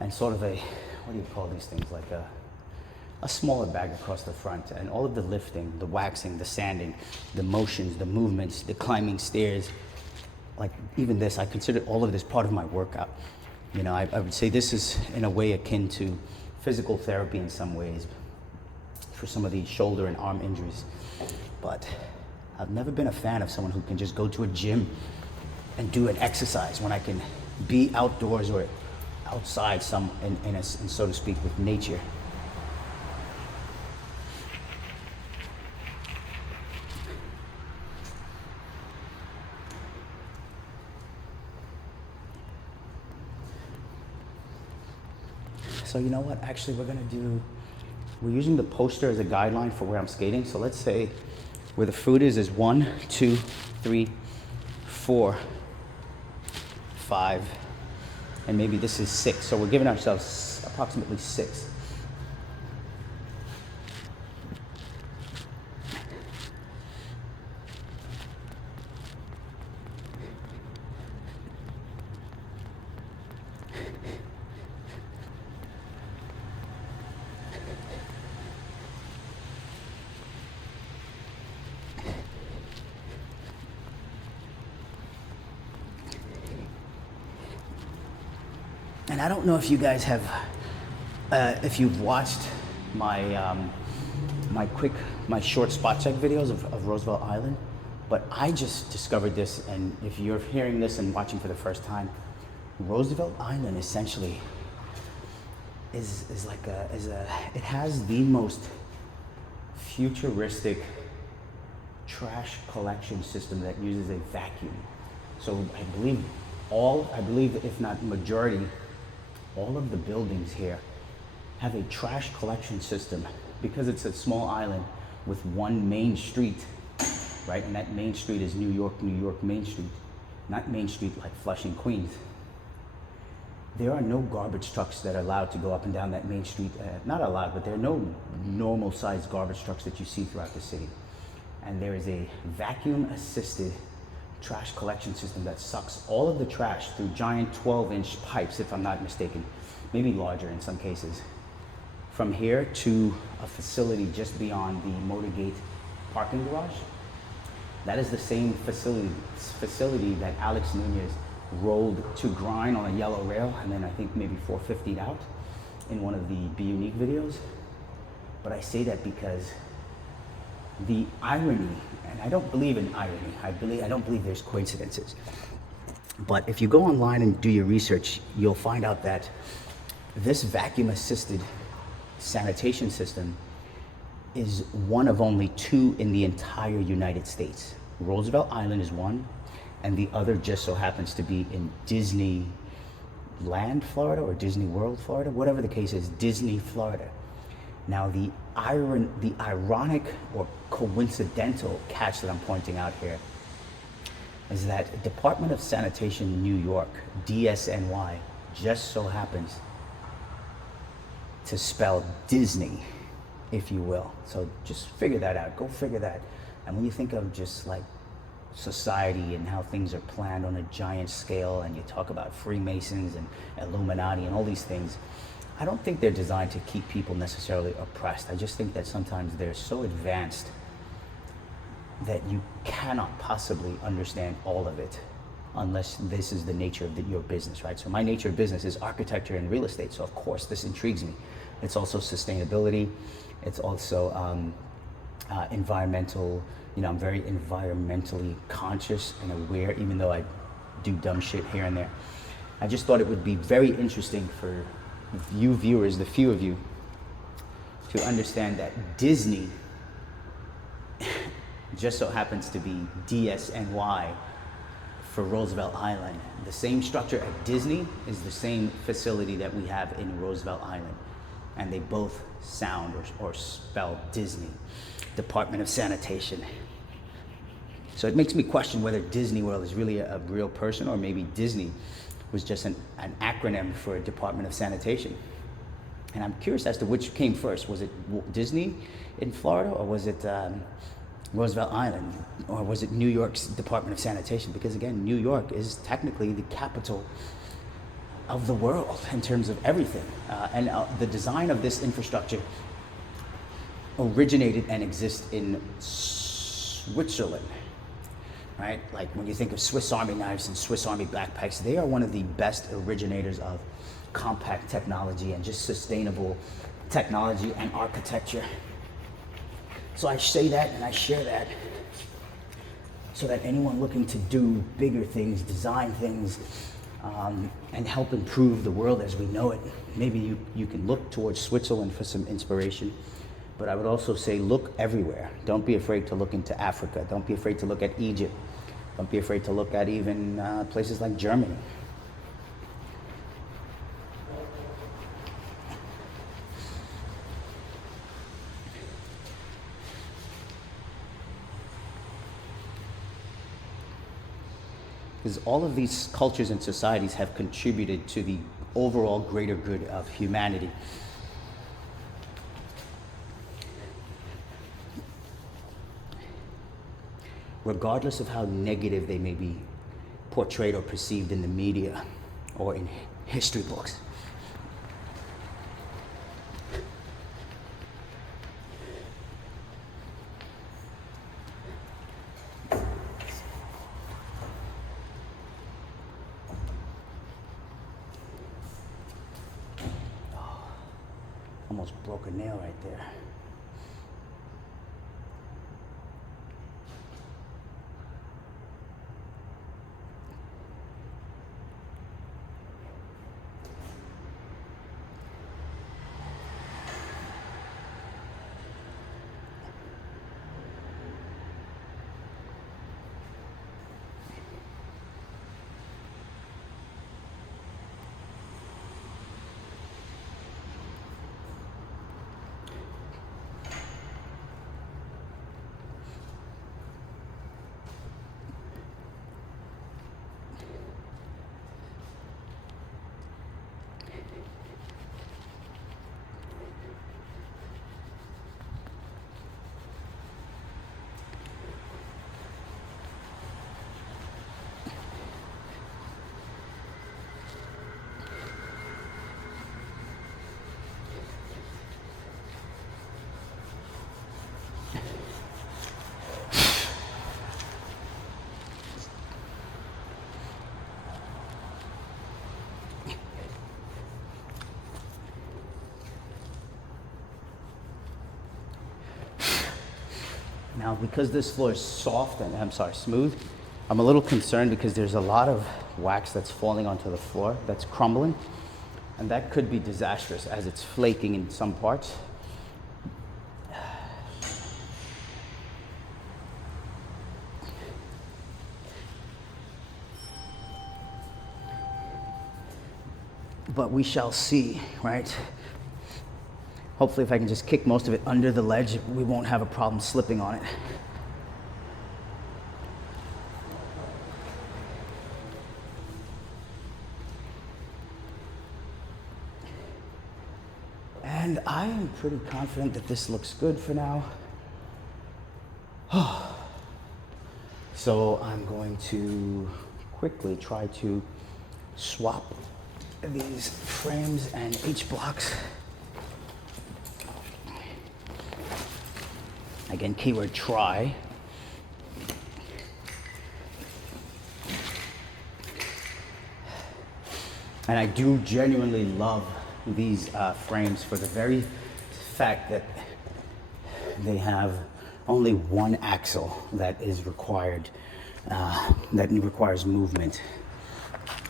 and sort of a, what do you call these things, like a smaller bag across the front, and all of the lifting, the waxing, the sanding, the motions, the movements, the climbing stairs, like even this, I consider all of this part of my workout. You know, I would say this is in a way akin to physical therapy in some ways for some of these shoulder and arm injuries. But I've never been a fan of someone who can just go to a gym and do an exercise when I can be outdoors or outside in so to speak, with nature. So you know what, actually we're using the poster as a guideline for where I'm skating. So let's say where the fruit is 1, 2, 3, 4, 5, and maybe this is 6. So we're giving ourselves approximately 6. And I don't know if you guys have, if you've watched my my short spot check videos of Roosevelt Island, but I just discovered this, and if you're hearing this and watching for the first time, Roosevelt Island essentially it has the most futuristic trash collection system that uses a vacuum. So I believe if not majority, all of the buildings here have a trash collection system because it's a small island with one main street, right? And that main street is New York Main Street, not Main Street like Flushing, Queens. There are no garbage trucks that are allowed to go up and down that main street. Not allowed, but there are no normal sized garbage trucks that you see throughout the city. And there is a vacuum assisted trash collection system that sucks all of the trash through giant 12-inch pipes, if I'm not mistaken, maybe larger in some cases, from here to a facility just beyond the Motorgate parking garage. That is the same facility that Alex Nunez rolled to grind on a yellow rail, and then I think maybe 450'd out in one of the Be Unique videos. But I say that because the irony, and I don't believe in irony, I don't believe there's coincidences. But if you go online and do your research, you'll find out that this vacuum assisted sanitation system is one of only two in the entire United States. Roosevelt Island is one, and the other just so happens to be in Disneyland, Florida, or Disney World, Florida, whatever the case is, Disney, Florida. Now, the ironic or coincidental catch that I'm pointing out here is that Department of Sanitation New York, DSNY, just so happens to spell Disney, if you will. So just figure that out, go figure that. And when you think of just like society and how things are planned on a giant scale, and you talk about Freemasons and Illuminati and all these things, I don't think they're designed to keep people necessarily oppressed. I just think that sometimes they're so advanced that you cannot possibly understand all of it unless this is the nature of your business, right? So my nature of business is architecture and real estate, so of course this intrigues me. It's also sustainability. It's also environmental. You know, I'm very environmentally conscious and aware, even though I do dumb shit here and there. I just thought it would be very interesting for you viewers, the few of you, to understand that Disney just so happens to be DSNY for Roosevelt Island. The same structure at Disney is the same facility that we have in Roosevelt Island, and they both sound or spell Disney, Department of Sanitation. So it makes me question whether Disney World is really a real person, or maybe Disney was just an acronym for Department of Sanitation. And I'm curious as to which came first. Was it Disney in Florida, or was it Roosevelt Island, or was it New York's Department of Sanitation? Because again, New York is technically the capital of the world in terms of everything. And the design of this infrastructure originated and exists in Switzerland, right? Like when you think of Swiss Army knives and Swiss Army backpacks, they are one of the best originators of compact technology and just sustainable technology and architecture. So I say that and I share that so that anyone looking to do bigger things, design things, and help improve the world as we know it, maybe you can look towards Switzerland for some inspiration. But I would also say look everywhere. Don't be afraid to look into Africa. Don't be afraid to look at Egypt. Don't be afraid to look at even places like Germany. Because all of these cultures and societies have contributed to the overall greater good of humanity. Regardless of how negative they may be portrayed or perceived in the media or in history books. Almost broke a nail right there. Now, because this floor is soft and, smooth, I'm a little concerned because there's a lot of wax that's falling onto the floor that's crumbling, and that could be disastrous as it's flaking in some parts. But we shall see, right? Hopefully if I can just kick most of it under the ledge, we won't have a problem slipping on it. And I am pretty confident that this looks good for now. So I'm going to quickly try to swap these frames and H blocks. Again, keyword try. And I do genuinely love these frames for the very fact that they have only one axle that is required, that requires movement,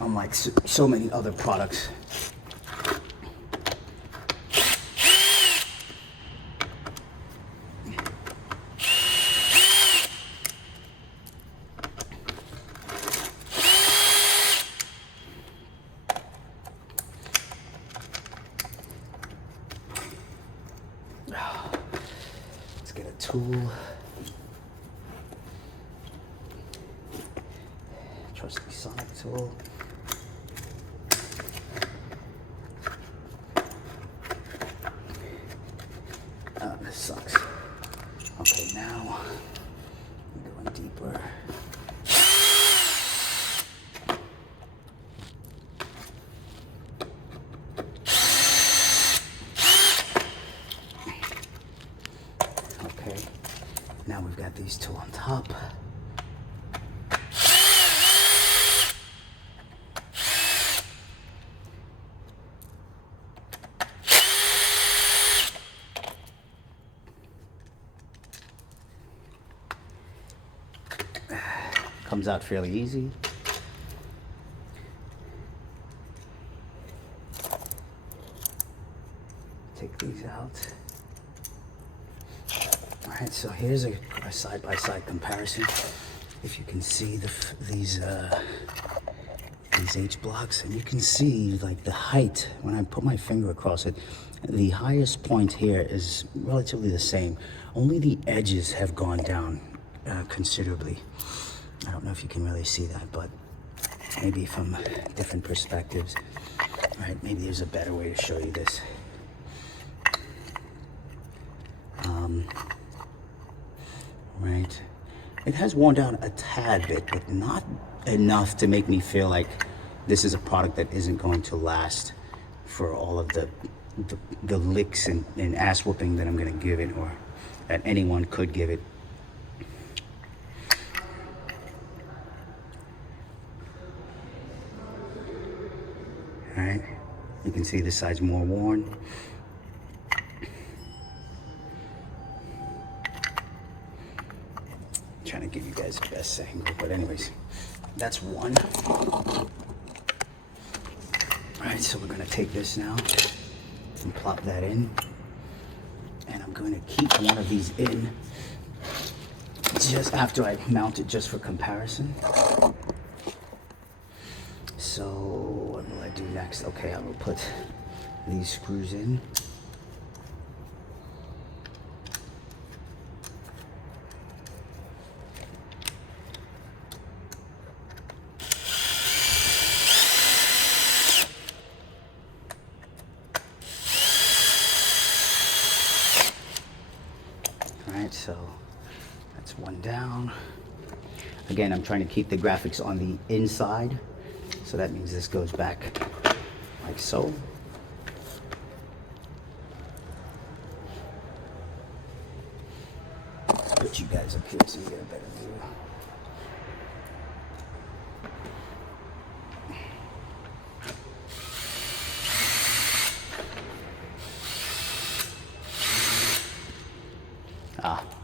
unlike so many other products. Let's get a tool. Trusty sonic tool. Oh, this sucks. Okay, now I'm going deeper. Okay, now we've got these two on top. Comes out fairly easy. Take these out. All right, so here's a side-by-side comparison. If you can see these H blocks, and you can see like the height, when I put my finger across it, the highest point here is relatively the same. Only the edges have gone down considerably. I don't know if you can really see that, but maybe from different perspectives. All right, maybe there's a better way to show you this. Right, it has worn down a tad bit, but not enough to make me feel like this is a product that isn't going to last for all of the licks and ass whooping that I'm going to give it, or that anyone could give it. All right, you can see this side's more worn. Trying to give you guys the best angle, but anyways, that's one. All right, so we're gonna take this now and plop that in, and I'm going to keep one of these in just after I mount it, just for comparison. So what will I do next? Okay, I will put these screws in. So that's one down. Again, I'm trying to keep the graphics on the inside, so that means this goes back like so. Put you guys up here so you get a better view.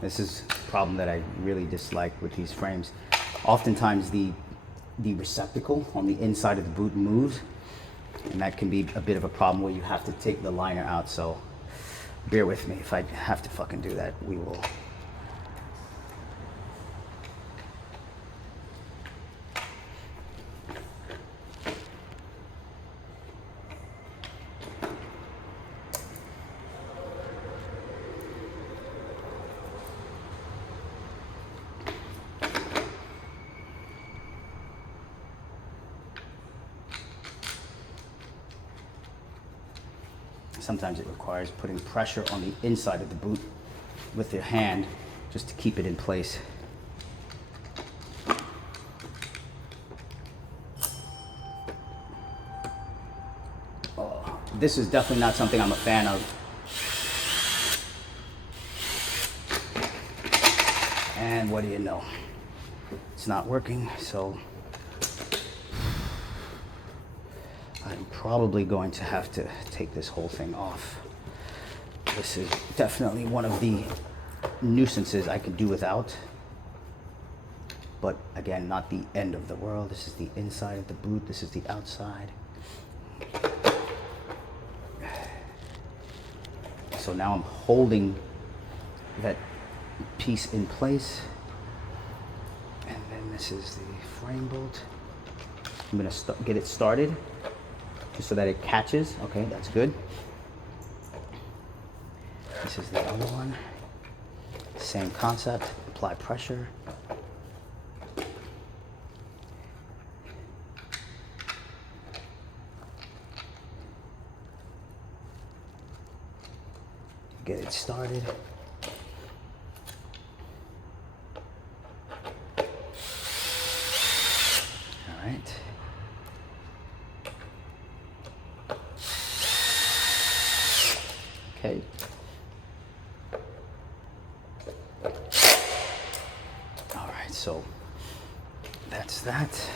This is problem that I really dislike with these frames. Oftentimes the receptacle on the inside of the boot moves, and that can be a bit of a problem where you have to take the liner out. So bear with me. If I have to fucking do that, we will. Sometimes it requires putting pressure on the inside of the boot with your hand just to keep it in place. Oh, this is definitely not something I'm a fan of. And what do you know? It's not working, so I'm probably going to have to take this whole thing off. This is definitely one of the nuisances I could do without. But again, not the end of the world. This is the inside of the boot. This is the outside. So now I'm holding that piece in place. And then this is the frame bolt. I'm gonna get it started just so that it catches. Okay, that's good. This is the other one. Same concept, apply pressure. Get it started. All right. Okay. All right, so that's that.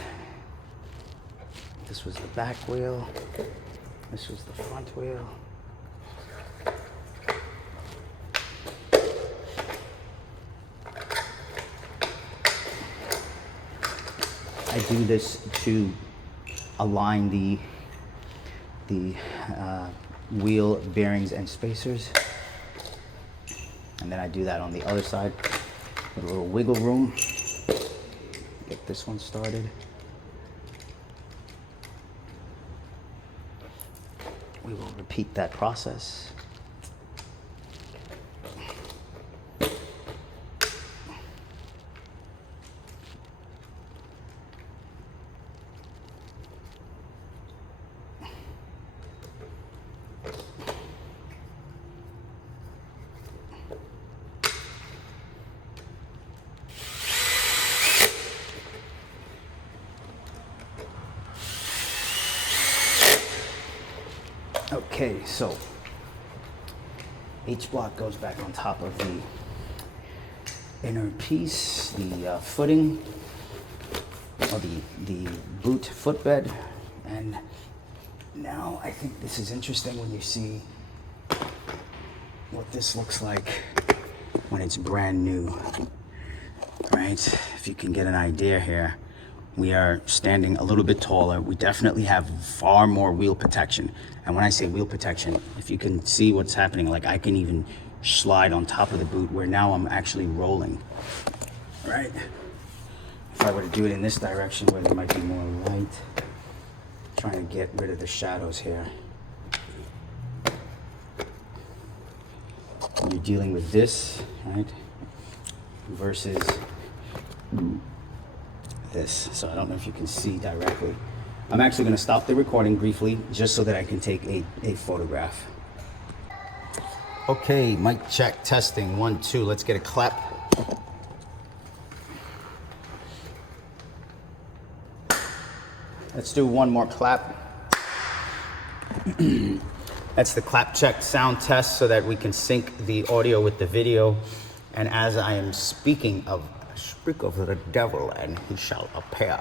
This was the back wheel. This was the front wheel. I do this to align the wheel bearings and spacers, and then I do that on the other side with a little wiggle room. Get this one started. We will repeat that process. Okay, so each block goes back on top of the inner piece, the footing, or the boot footbed. And now I think this is interesting when you see what this looks like when it's brand new, right? If you can get an idea here. We are standing a little bit taller. We definitely have far more wheel protection. And when I say wheel protection, if you can see what's happening, like I can even slide on top of the boot where now I'm actually rolling, right? If I were to do it in this direction where there might be more light, trying to get rid of the shadows here. When you're dealing with this, right, versus this. So I don't know if you can see directly. I'm actually going to stop the recording briefly just so that I can take a photograph. Okay, mic check, testing, 1, 2. Let's get a clap. Let's do one more clap. That's the clap check sound test so that we can sync the audio with the video. And as I am speaking of the devil and he shall appear.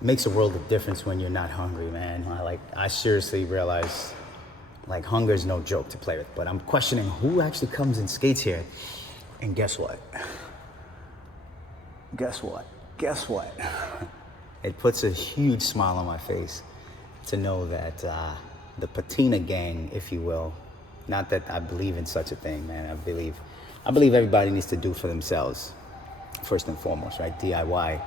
It makes a world of difference when you're not hungry, man. I seriously realize like hunger is no joke to play with, but I'm questioning who actually comes and skates here. And guess what? guess what? Guess what? It puts a huge smile on my face to know that the patina gang, if you will, not that I believe in such a thing, man. I believe everybody needs to do for themselves, first and foremost, right? DIY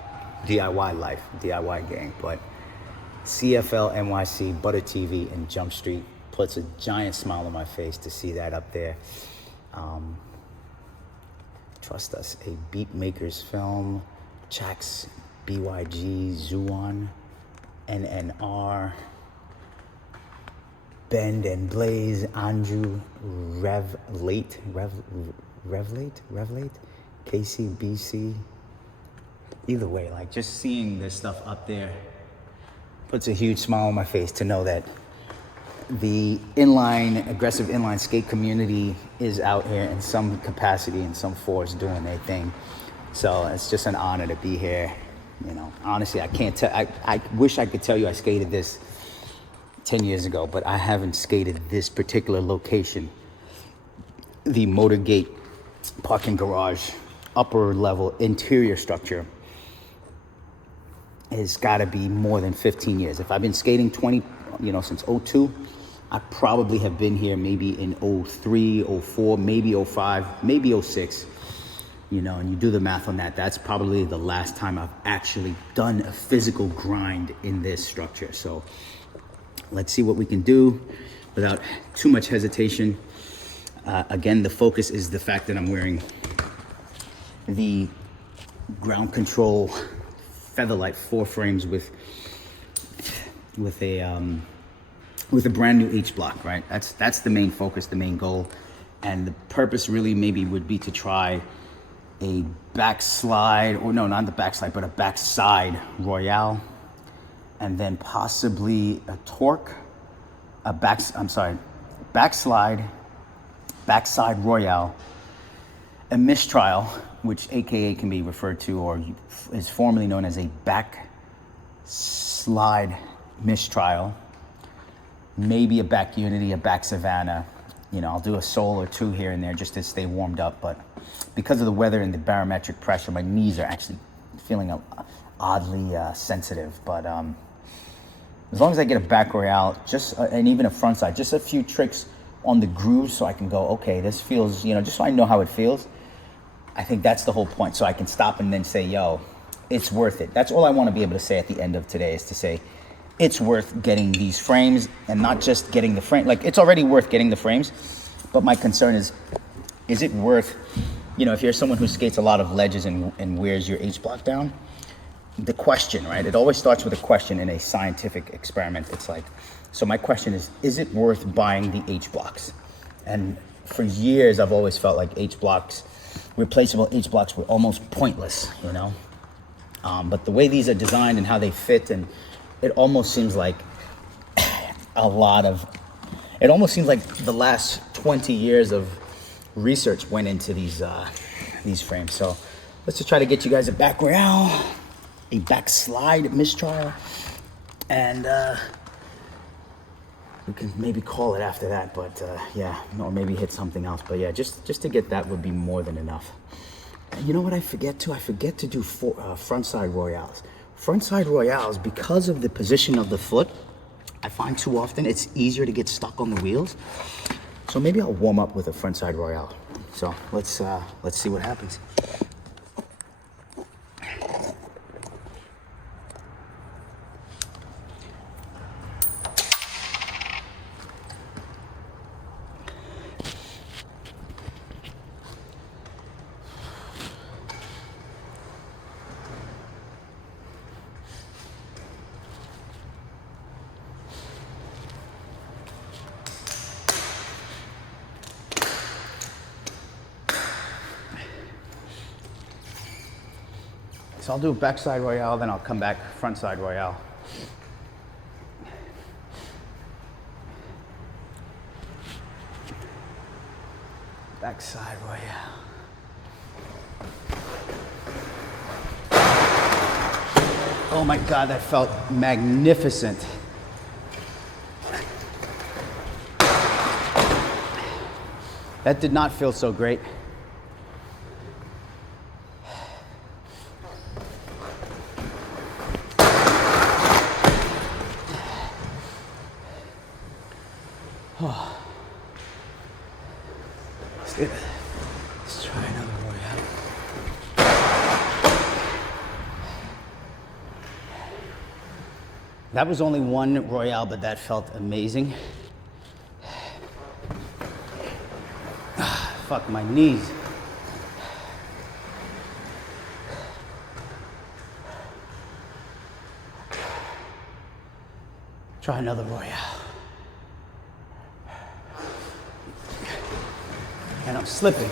life, DIY gang. But CFL NYC, Butter TV, and Jump Street puts a giant smile on my face to see that up there. Trust us, a Beatmakers film, Chax, BYG, Zuon, NNR, Bend and Blaze, Andrew, Revlate, KCBC. Either way, like just seeing this stuff up there puts a huge smile on my face to know that the aggressive inline skate community is out here in some capacity, in some force, doing their thing. So it's just an honor to be here. You know, honestly, I can't tell. I wish I could tell you I skated this 10 years ago, but I haven't skated this particular location. The Motorgate parking garage, upper level interior structure has got to be more than 15 years. If I've been skating since 02, I probably have been here maybe in 03, 04, maybe 05, maybe 06. And you do the math on that, that's probably the last time I've actually done a physical grind in this structure. So let's see what we can do without too much hesitation. Again, the focus is the fact that I'm wearing the ground control Featherlight 4 frames with a brand new H block, right? That's the main focus, the main goal. And the purpose really maybe would be to try a backslide, or no, not the backslide, but a backside Royale, and then possibly a torque, backside Royale, a mistrial, which AKA can be referred to or is formerly known as a backslide mistrial, maybe a back Unity, a back Savannah. I'll do a sole or two here and there just to stay warmed up, but because of the weather and the barometric pressure, my knees are actually feeling oddly sensitive. But as long as I get a back Royale, and even a front side, just a few tricks on the grooves so I can go, okay, this feels, just so I know how it feels. I think that's the whole point. So I can stop and then say, yo, it's worth it. That's all I want to be able to say at the end of today, is to say, it's worth getting these frames, and not just getting the frame. Like, it's already worth getting the frames, but my concern is it worth, if you're someone who skates a lot of ledges and wears your H block down, the question, right? It always starts with a question in a scientific experiment. It's like, so my question is it worth buying the H blocks? And for years, I've always felt like replaceable H blocks were almost pointless, But the way these are designed and how they fit, and it almost seems like the last 20 years of research went into these frames. So let's just try to get you guys a back Royale, a backslide mistrial, and we can maybe call it after that. But or maybe hit something else. But yeah, just to get that would be more than enough. You know what I forget to? I forget to do frontside Royales. Frontside Royales, because of the position of the foot, I find too often it's easier to get stuck on the wheels. So maybe I'll warm up with a frontside Royale. So let's see what happens. So I'll do a backside Royale, then I'll come back frontside Royale. Backside Royale. Oh my God, that felt magnificent. That did not feel so great. That was only one Royale, but that felt amazing. Fuck my knees. Try another Royale. And I'm slipping.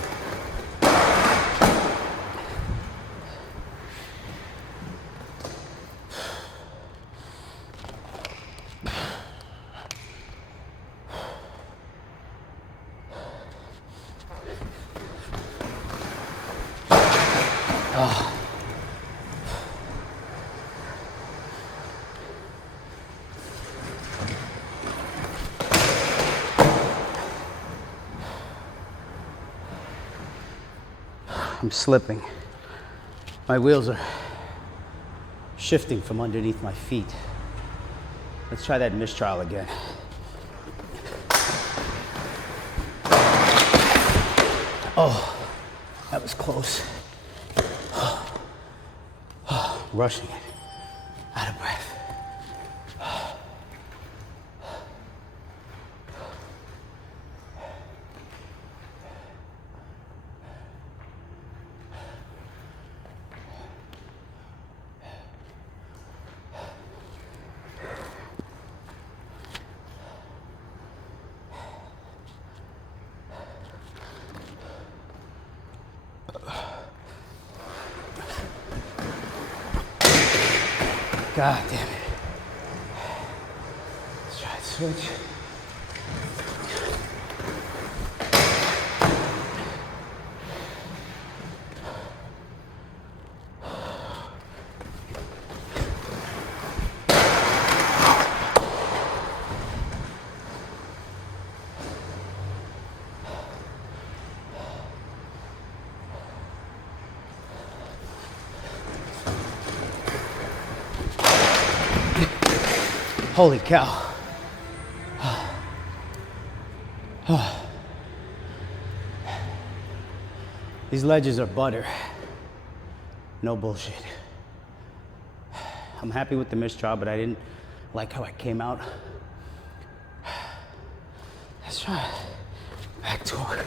I'm slipping. My wheels are shifting from underneath my feet. Let's try that mistrial again. Oh, that was close. Rushing it. Out of breath. God damn it. Let's try to switch. Holy cow. These ledges are butter. No bullshit. I'm happy with the mistrial, but I didn't like how I came out. Let's try back torque.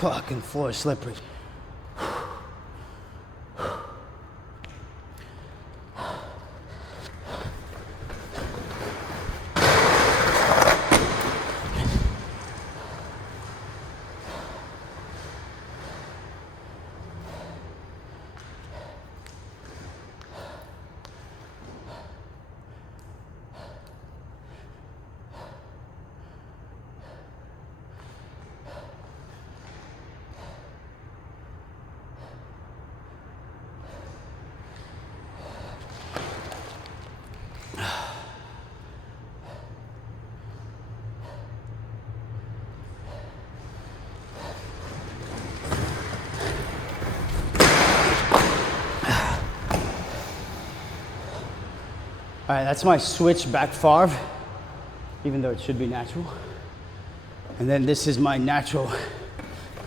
Fucking floor is slippery. All right, that's my switch back farve, even though it should be natural. And then this is my natural,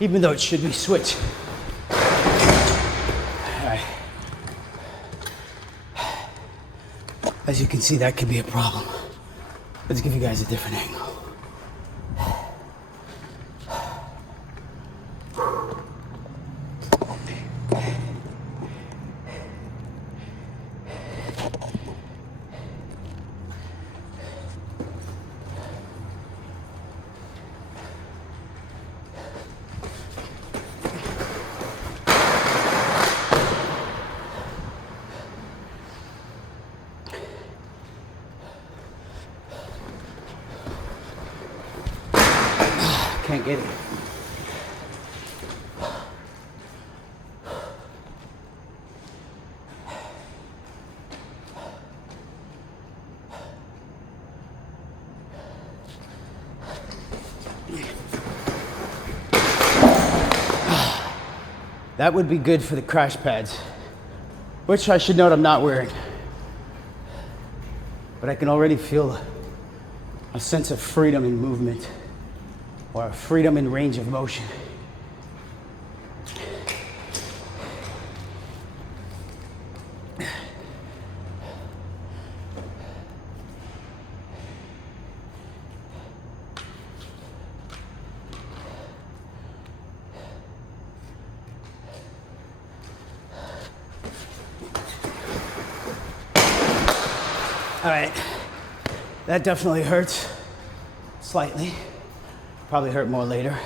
even though it should be switch. All right. As you can see, that could be a problem. Let's give you guys a different angle. Can't get it. That would be good for the crash pads, which I should note I'm not wearing. but I can already feel a sense of freedom in movement, or a freedom in range of motion. All right, that definitely hurts slightly. Probably hurt more later.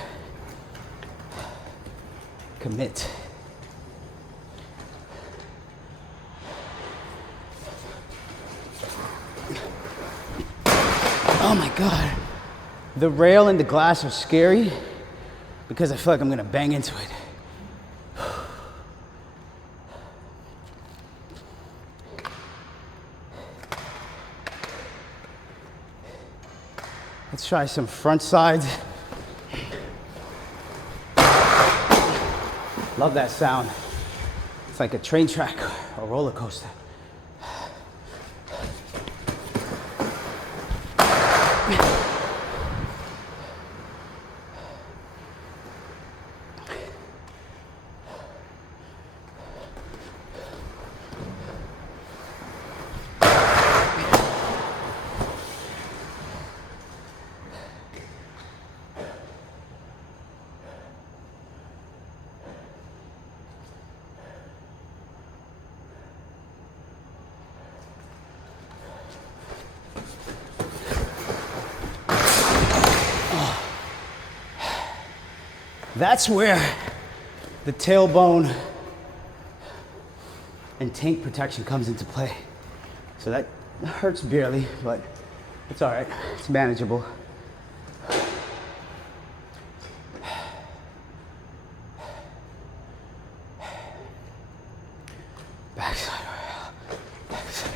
Commit. Oh my God. The rail and the glass are scary because I feel like I'm gonna bang into it. Let's try some front sides. Love that sound. It's like a train track or a roller coaster. That's where the tailbone and tank protection comes into play. So that hurts barely, but it's all right. It's manageable. Backside. Backside.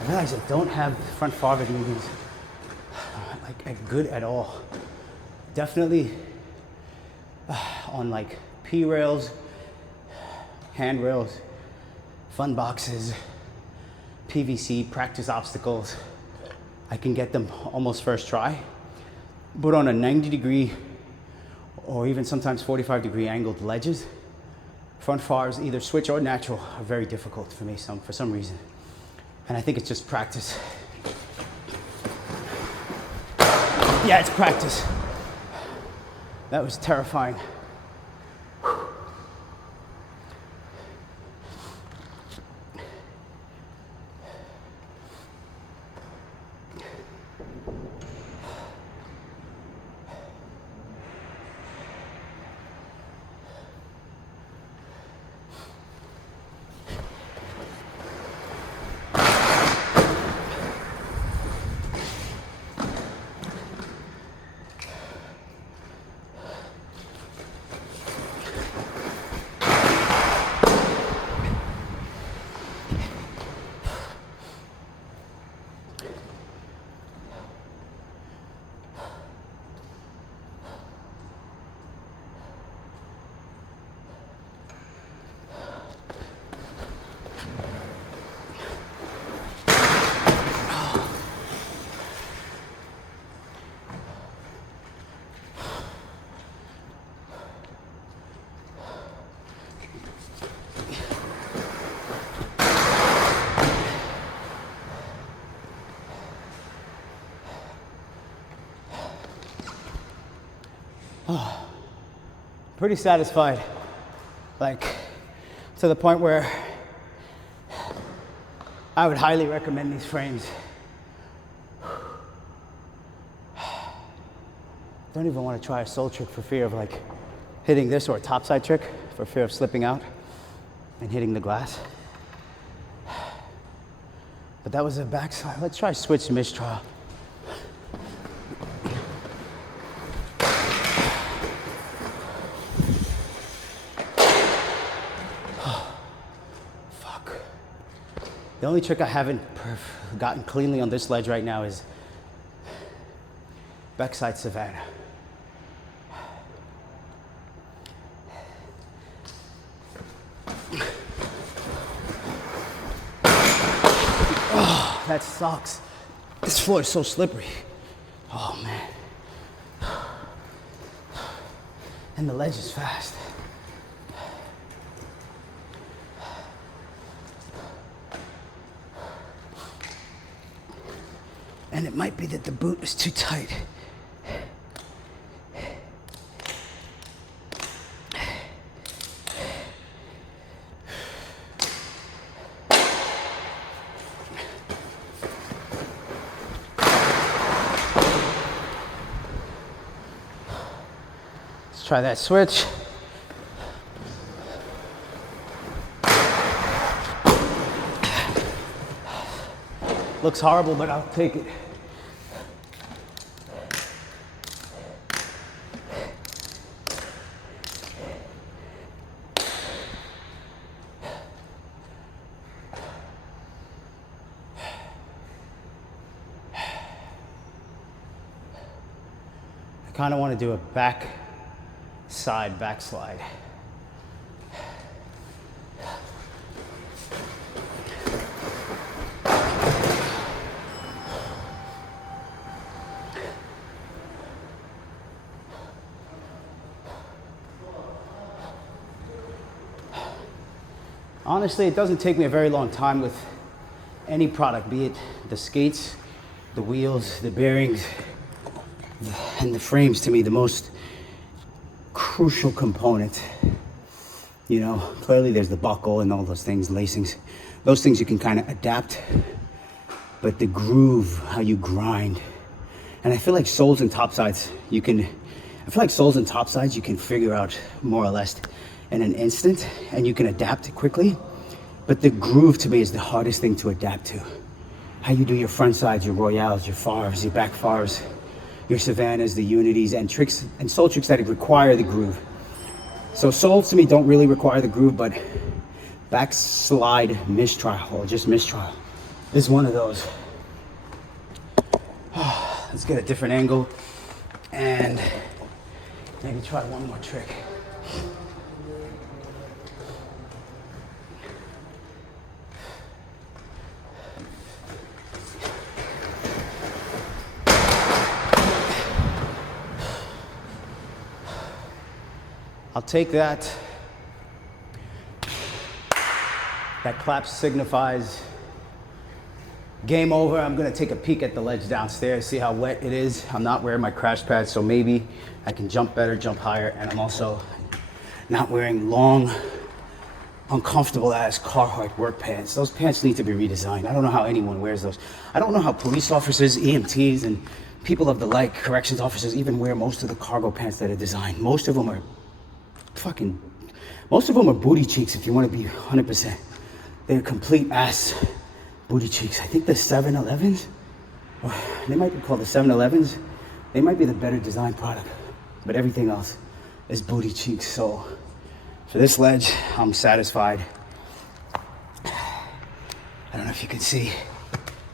I realize I don't have front forward movements like good at all. Definitely on like P rails, handrails, fun boxes, PVC, practice obstacles. I can get them almost first try, but on a 90-degree or even sometimes 45-degree angled ledges, front fars, either switch or natural, are very difficult for me for some reason. And I think it's just practice. Yeah, it's practice. That was terrifying. Pretty satisfied, like to the point where I would highly recommend these frames. Don't even want to try a sole trick for fear of like hitting this, or a topside trick for fear of slipping out and hitting the glass. But that was a backside. Let's try switch mistrial. Fuck. The only trick I haven't gotten cleanly on this ledge right now is backside Savannah. Oh, that sucks. This floor is so slippery. Oh man. And the ledge is fast. And it might be that the boot is too tight. Let's try that switch. Looks horrible, but I'll take it. I kind of want to do a backslide. Honestly, it doesn't take me a very long time with any product, be it the skates, the wheels, the bearings, and the frames. To me, the most crucial component. You know, clearly there's the buckle and all those things, lacings. Those things you can kind of adapt, but the groove, how you grind. And I feel like soles and topsides, you can figure out more or less in an instant, and you can adapt quickly. But the groove to me is the hardest thing to adapt to. How you do your front sides, your royales, your favres, your back favres, your Savannahs, the unities, and tricks and sole tricks that require the groove. So soles to me don't really require the groove, but backslide mistrial or just mistrial is one of those. Let's get a different angle and maybe try one more trick. I'll take that. That clap signifies game over. I'm gonna take a peek at the ledge downstairs, see how wet it is. I'm not wearing my crash pads, so maybe I can jump better, jump higher, and I'm also not wearing long, uncomfortable ass Carhartt work pants. Those pants need to be redesigned. I don't know how anyone wears those. I don't know how police officers, EMTs, and people of the like, corrections officers, even wear most of the cargo pants that are designed. Most of them are booty cheeks, if you want to be 100%. They're complete ass booty cheeks. I think the 7-Elevens, they might be called the 7-Elevens. They might be the better design product, but everything else is booty cheeks. So for this ledge, I'm satisfied. I don't know if you can see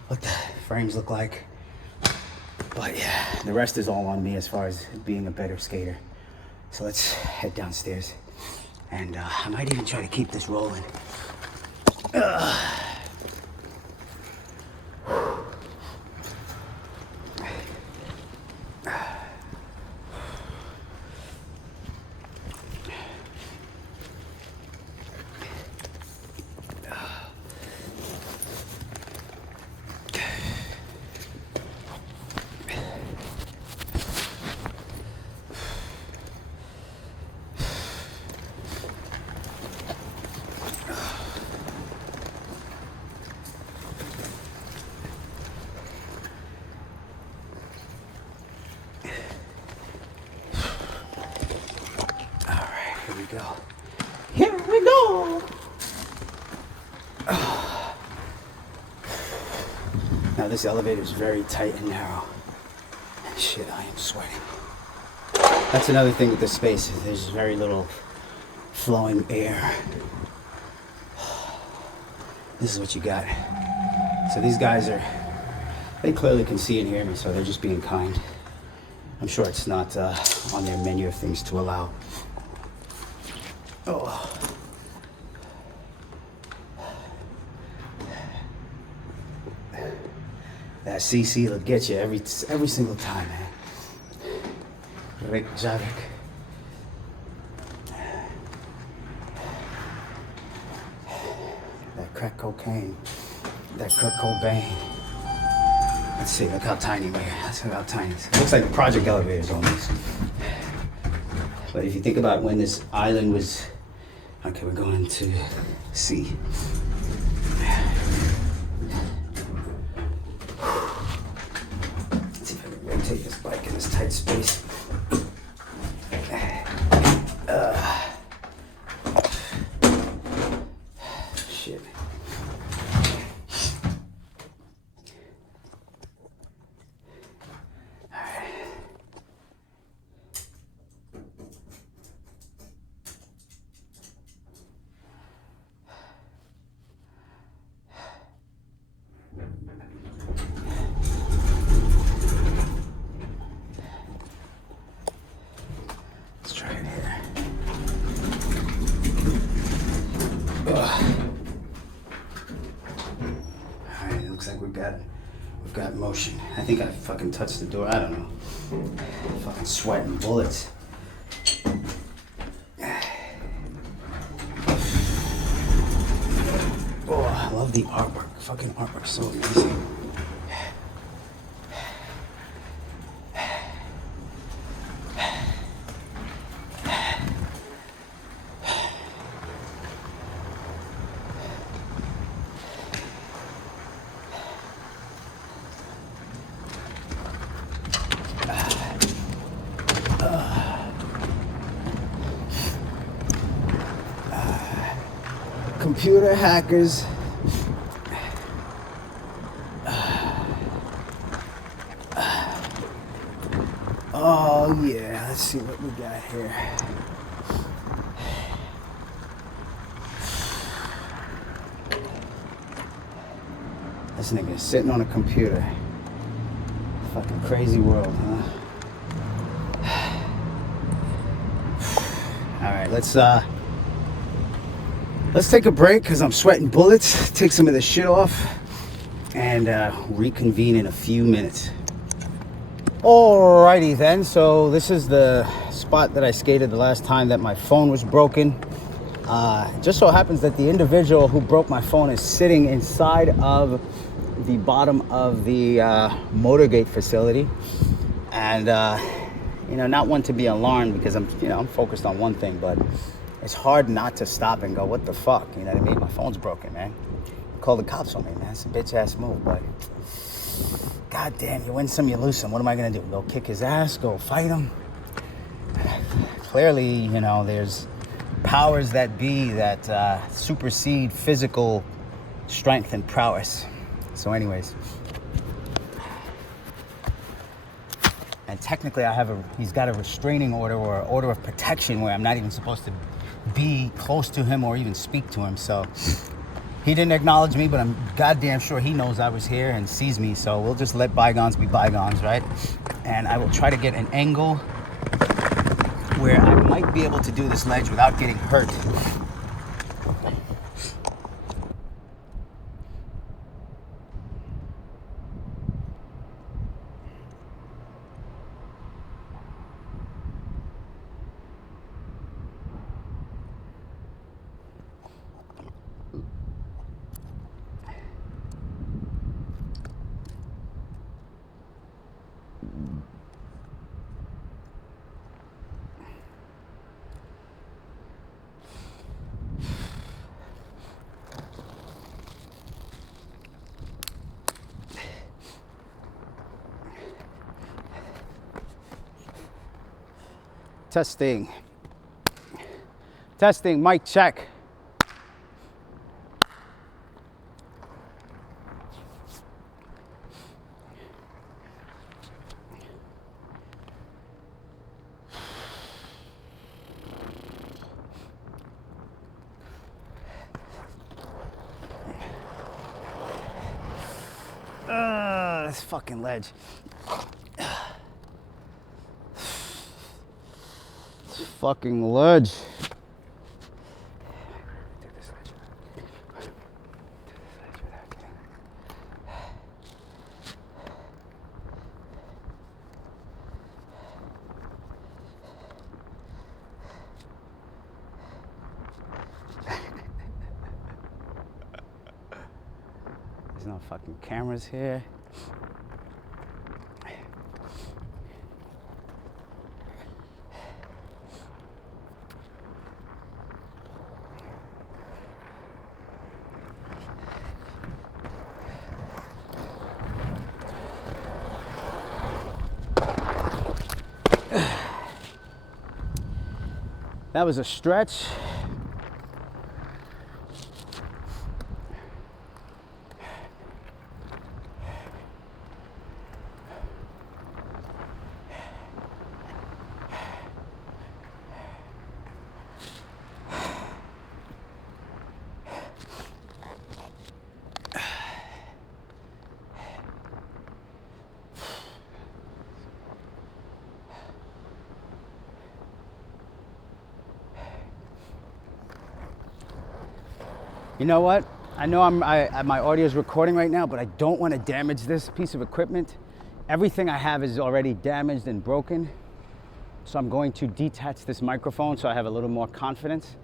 what the frames look like, but yeah, the rest is all on me as far as being a better skater. So let's head downstairs, and I might even try to keep this rolling. this elevator is very tight and narrow. Shit, I am sweating. That's another thing with this space. There's very little flowing air. This is what you got. So these guys they clearly can see and hear me, so they're just being kind. I'm sure it's not on their menu of things to allow. Oh. That CC will get you every single time, man. Rick Javik. That crack cocaine. That Kurt Cobain. Let's see, look how tiny we are. Let's see how tiny it is. It looks like project elevators almost. But if you think about when this island was... Okay, we're going to sea. Let's see if I can rotate this bike in this tight space. Shit. Let's try it here. Alright, it looks like we've got motion. I think I fucking touched the door. I don't know. Fucking sweating bullets. Oh, I love the artwork. Fucking artwork's so amazing. Computer hackers. Oh yeah, let's see what we got here. This nigga is sitting on a computer. Fucking crazy world, huh? Alright, let's take a break because I'm sweating bullets. Take some of this shit off and reconvene in a few minutes. Alrighty then, so this is the spot that I skated the last time that my phone was broken. It just so happens that the individual who broke my phone is sitting inside of the bottom of the Motorgate facility. And not one to be alarmed because I'm focused on one thing, but it's hard not to stop and go, what the fuck? You know what I mean? My phone's broken, man. Call the cops on me, man. It's a bitch ass move, but god damn, you win some, you lose some. What am I gonna do? Go kick his ass? Go fight him? Clearly, there's powers that be that supersede physical strength and prowess. So anyways. And technically he's got a restraining order or order of protection where I'm not even supposed to be close to him or even speak to him. So he didn't acknowledge me, but I'm goddamn sure he knows I was here and sees me. So we'll just let bygones be bygones, right? And I will try to get an angle where I might be able to do this ledge without getting hurt. Testing, mic check. this fucking ledge. This fucking ledge. Take this ledge back. Take this ledge back. There's no fucking cameras here. That was a stretch. You know what? I know my audio is recording right now, but I don't want to damage this piece of equipment. Everything I have is already damaged and broken. So I'm going to detach this microphone so I have a little more confidence.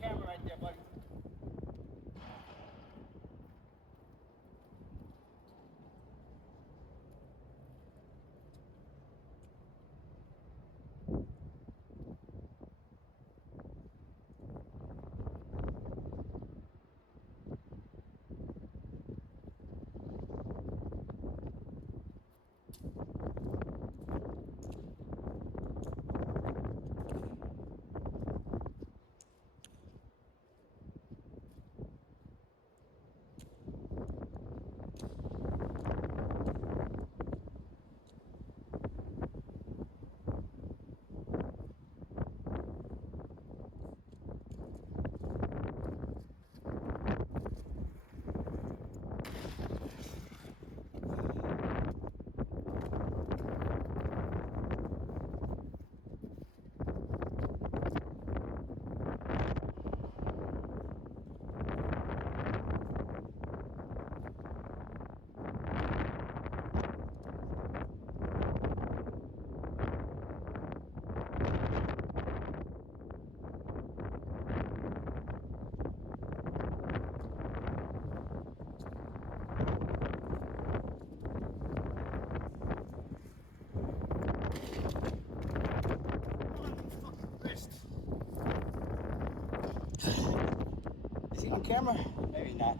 Camera right there, buddy. Is he on camera? Maybe not.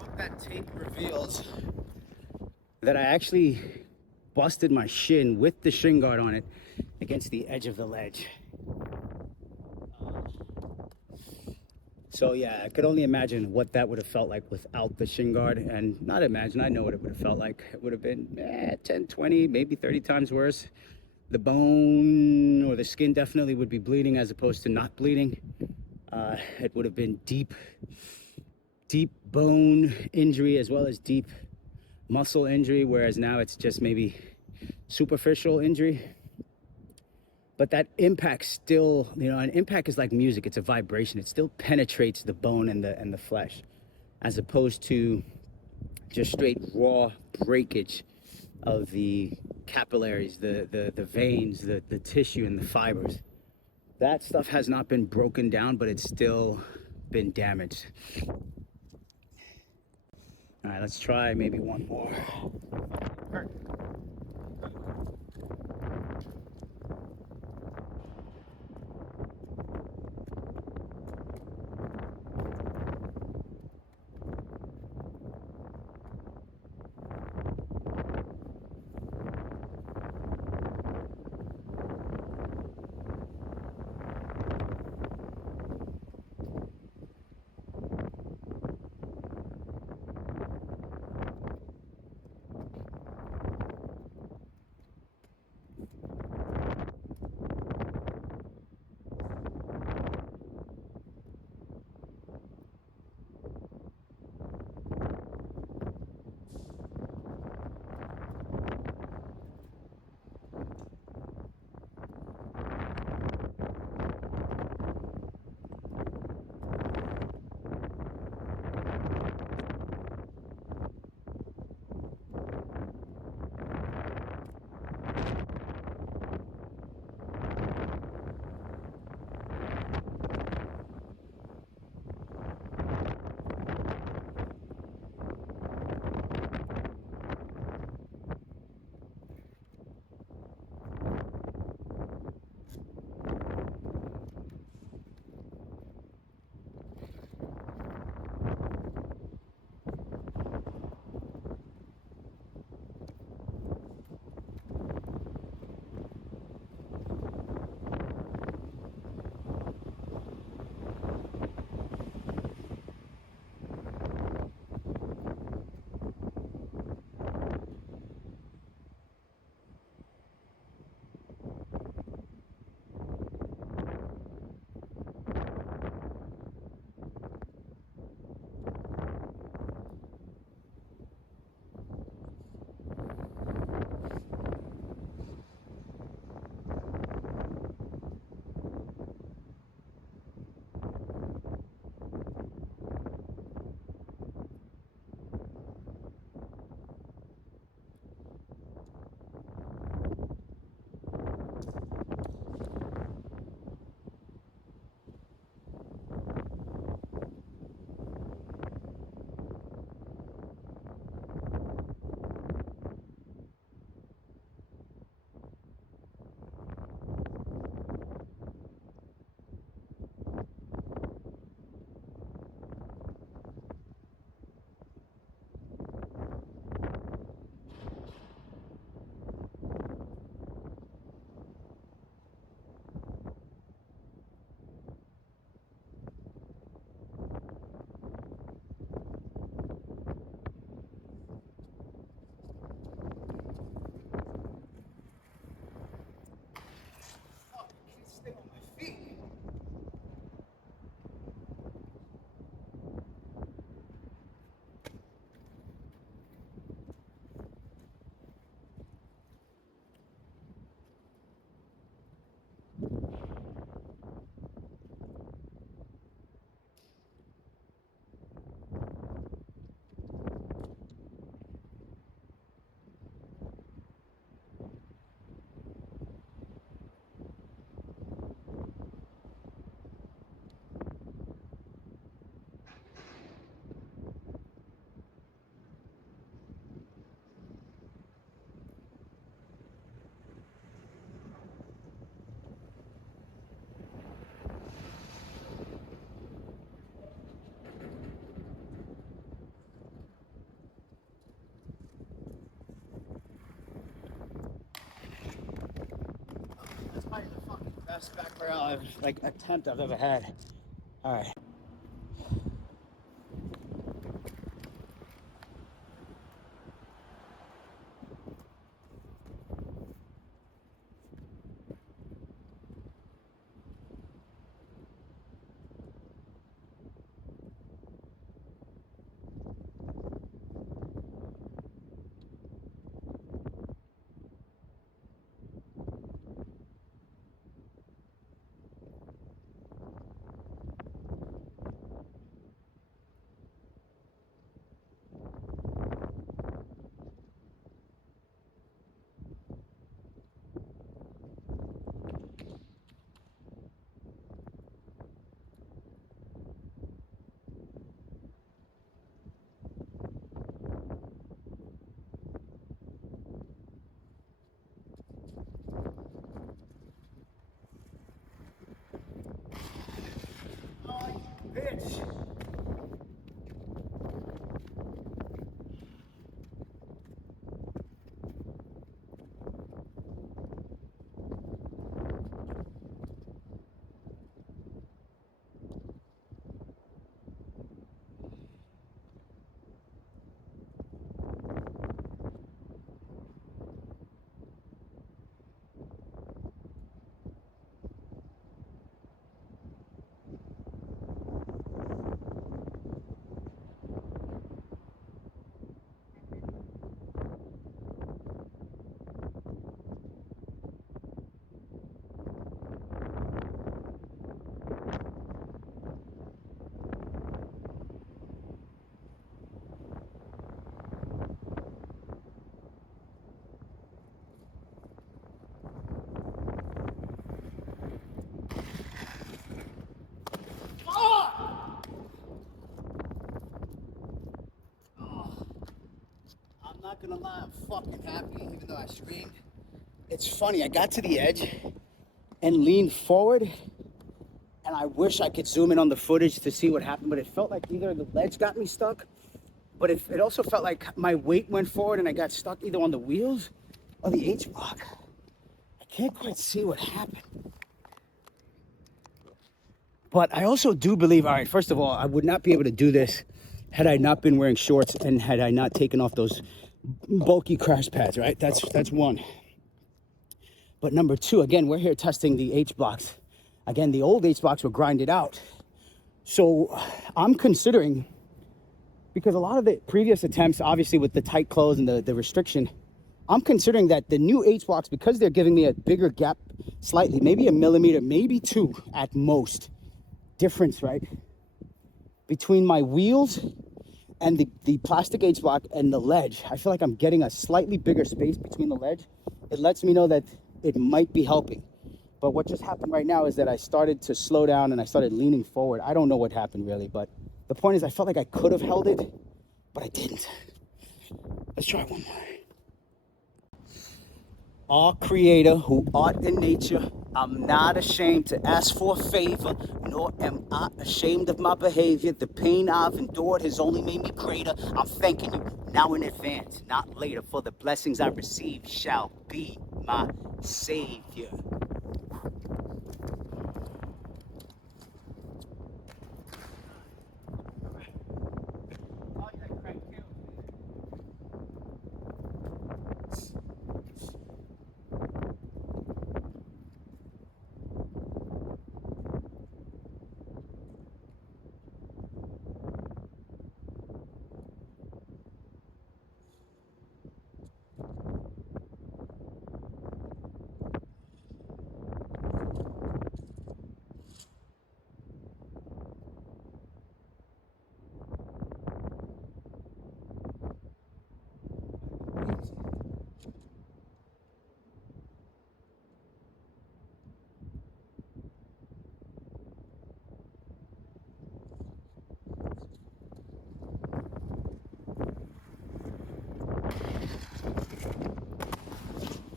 what that tape reveals that I actually busted my shin with the shin guard on it against the edge of the ledge. So yeah, I could only imagine what that would have felt like without the shin guard. And not imagine, I know what it would have felt like. It would have been 10, 20, maybe 30 times worse. The bone or the skin definitely would be bleeding as opposed to not bleeding. It would have been deep bone injury as well as deep muscle injury, whereas now it's just maybe superficial injury. But that impact still, an impact is like music. It's a vibration. It still penetrates the bone and the flesh, as opposed to just straight raw breakage of the capillaries, the veins, the tissue and the fibers. That stuff has not been broken down, but it's still been damaged. All right, let's try maybe one more. best back barrel attempt I've ever had. All right. Bitch. I'm not gonna lie, I'm fucking happy, even though I screamed. It's funny, I got to the edge and leaned forward, and I wish I could zoom in on the footage to see what happened, but it felt like either the ledge got me stuck, but it also felt like my weight went forward and I got stuck either on the wheels or the H block. I can't quite see what happened. But I also do believe, all right, first of all, I would not be able to do this had I not been wearing shorts and had I not taken off those bulky crash pads, right? That's one. But number two, again, we're here testing the H blocks. Again, the old H blocks were grinded out. So I'm considering, because a lot of the previous attempts, obviously with the tight clothes and the restriction, I'm considering that the new H blocks, because they're giving me a bigger gap, slightly, maybe a millimeter, maybe two at most, difference, right? Between my wheels and the plastic H block and the ledge. I feel like I'm getting a slightly bigger space between the ledge. It lets me know that it might be helping. But what just happened right now is that I started to slow down and I started leaning forward. I don't know what happened really, but the point is I felt like I could have held it, but I didn't. Let's try one more. Our creator who art in nature, I'm not ashamed to ask for a favor, nor am I ashamed of my behavior. The pain I've endured has only made me greater. I'm thanking you now in advance, not later, for the blessings I receive shall be my savior.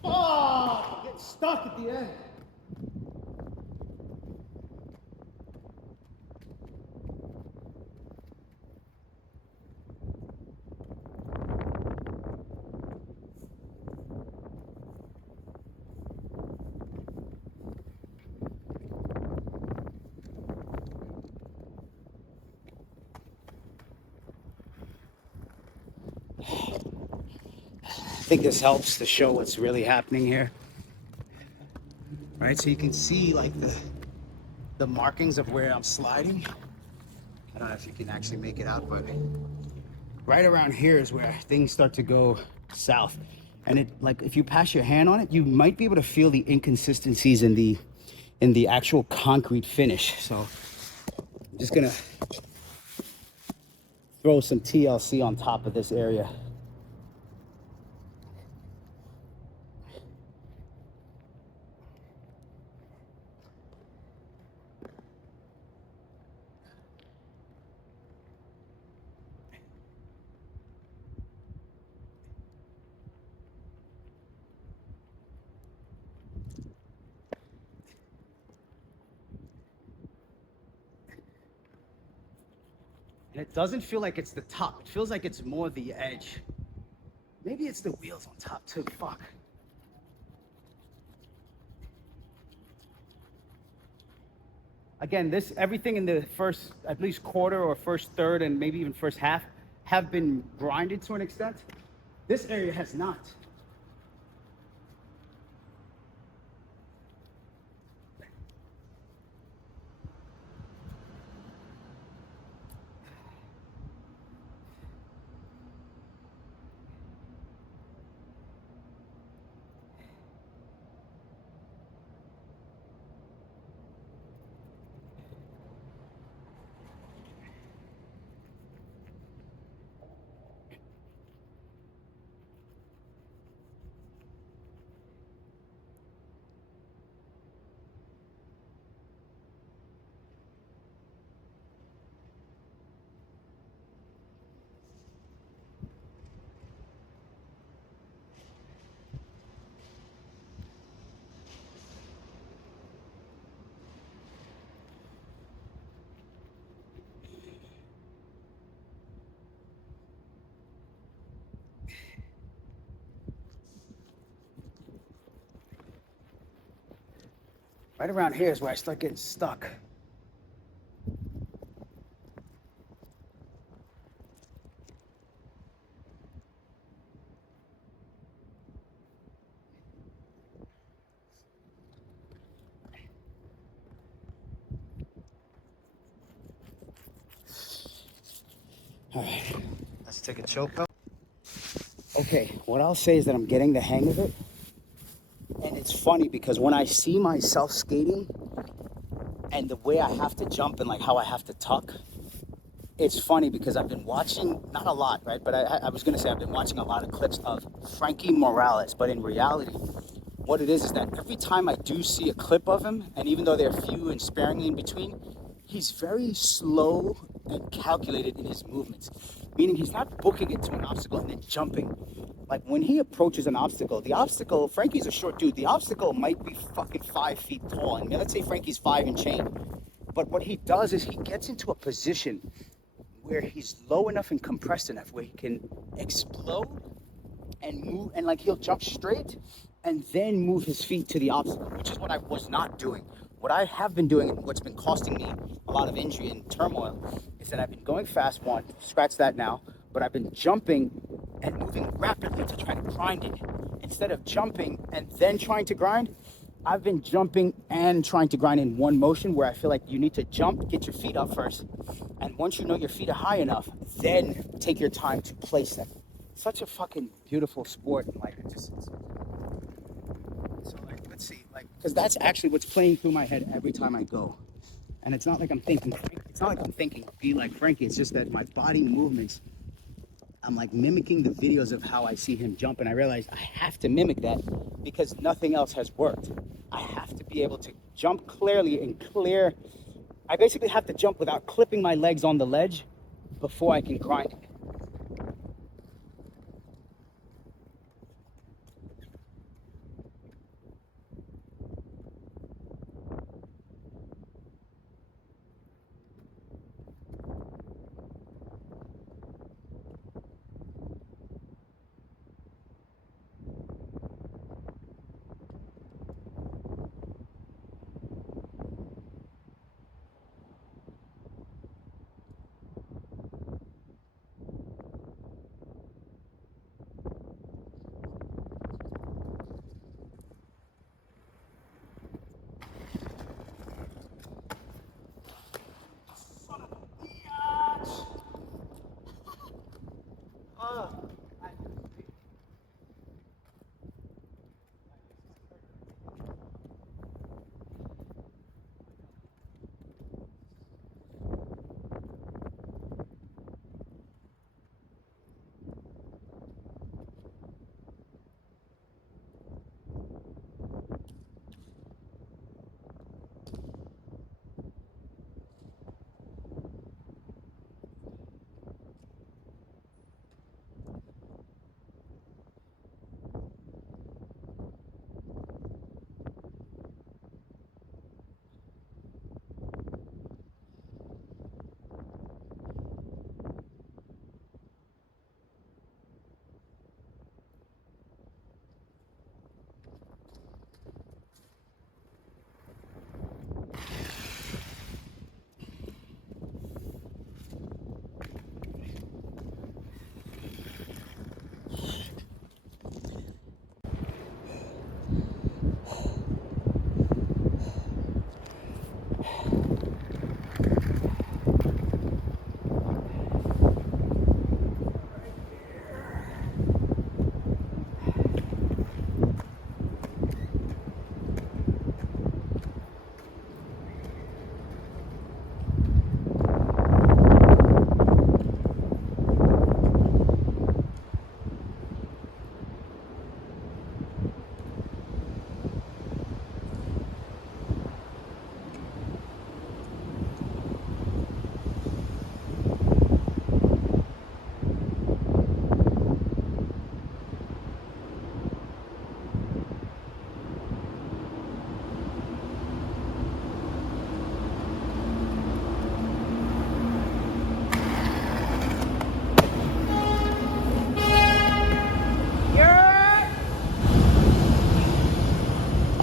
Oh, getting stuck at the end. think this helps to show what's really happening here. Right, so you can see like the markings of where I'm sliding. I don't know if you can actually make it out, but right around here is where things start to go south. And it, like, if you pass your hand on it, you might be able to feel the inconsistencies in the actual concrete finish. So I'm just gonna throw some TLC on top of this area. And it doesn't feel like it's the top. It feels like it's more the edge. Maybe it's the wheels on top too. Fuck. Again, everything in the first at least quarter or first third and maybe even first half have been grinded to an extent. This area has not. Right around here is where I start getting stuck. All right, let's take a choke out. Okay, what I'll say is that I'm getting the hang of it. And it's funny because when I see myself skating and the way I have to jump and like how I have to tuck, it's funny because I've been watching, not a lot, right? But I was gonna say I've been watching a lot of clips of Frankie Morales, but in reality, what it is that every time I do see a clip of him, and even though they're few and sparingly in between, he's very slow and calculated in his movements, meaning he's not booking it to an obstacle and then jumping. Like when he approaches an obstacle, Frankie's a short dude, the obstacle might be fucking 5 feet tall. And let's say Frankie's 5 and change. But what he does is he gets into a position where he's low enough and compressed enough where he can explode and move, and like he'll jump straight and then move his feet to the obstacle, which is what I was not doing. What I have been doing and what's been costing me a lot of injury and turmoil is that I've been going fast, one, scratch that now, but I've been jumping and moving rapidly to try to grind it. Instead of jumping and then trying to grind, I've been jumping and trying to grind in one motion, where I feel like you need to jump, get your feet up first. And once you know your feet are high enough, then take your time to place them. Such a fucking beautiful sport. Like, so like, let's see, like, because that's actually what's playing through my head every time I go. And it's not like I'm thinking, be like Frankie. It's just that my body movements, I'm like mimicking the videos of how I see him jump, and I realize I have to mimic that because nothing else has worked. I have to be able to jump clearly and clear. I basically have to jump without clipping my legs on the ledge before I can grind it.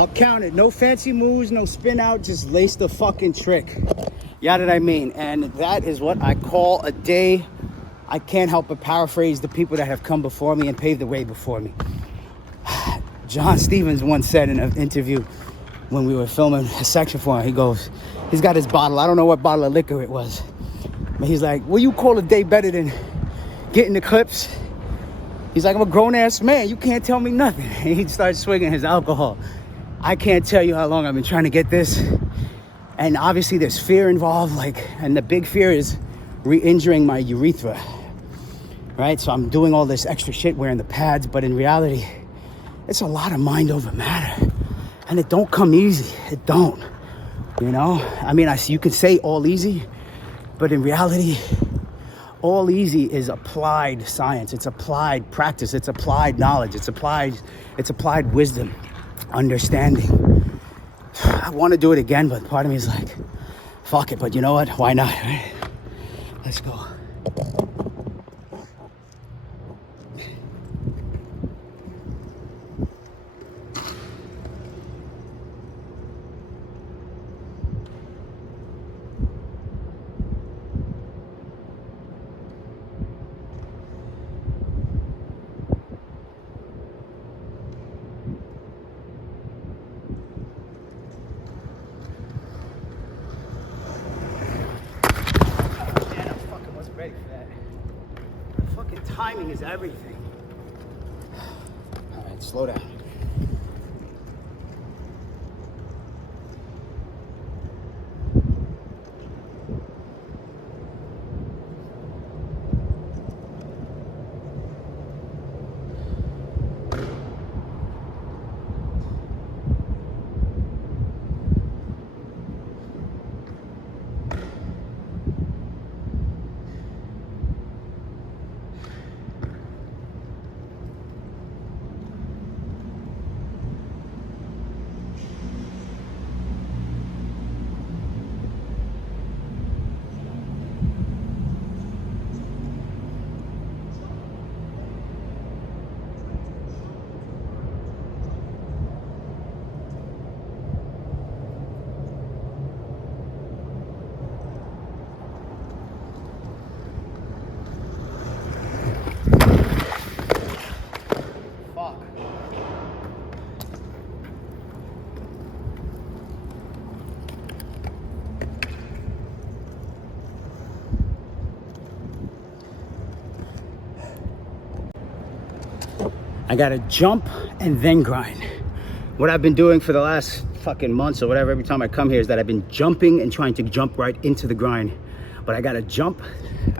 I'll count it. No fancy moves, no spin out, just lace the fucking trick. Yeah, that I mean. And that is what I call a day. I can't help but paraphrase the people that have come before me and paved the way before me. John Stevens once said in an interview when we were filming a section for him, he goes, he's got his bottle. I don't know what bottle of liquor it was. But he's like, will you call a day better than getting the clips? He's like, I'm a grown-ass man. You can't tell me nothing. And he starts swinging his alcohol. I can't tell you how long I've been trying to get this. And obviously there's fear involved, and the big fear is re-injuring my urethra, right? So I'm doing all this extra shit wearing the pads, but in reality, it's a lot of mind over matter. And it don't come easy. It don't, you know? I mean, you can say all easy, but in reality, all easy is applied science. It's applied practice. It's applied knowledge. It's applied wisdom, understanding. I want to do it again, but part of me is like, fuck it. But you know what? Why not? Right? Let's go. Ready for that. Fucking timing is everything. All right, slow down. I gotta jump and then grind. What I've been doing for the last fucking months or whatever, every time I come here, is that I've been jumping and trying to jump right into the grind. But I gotta jump.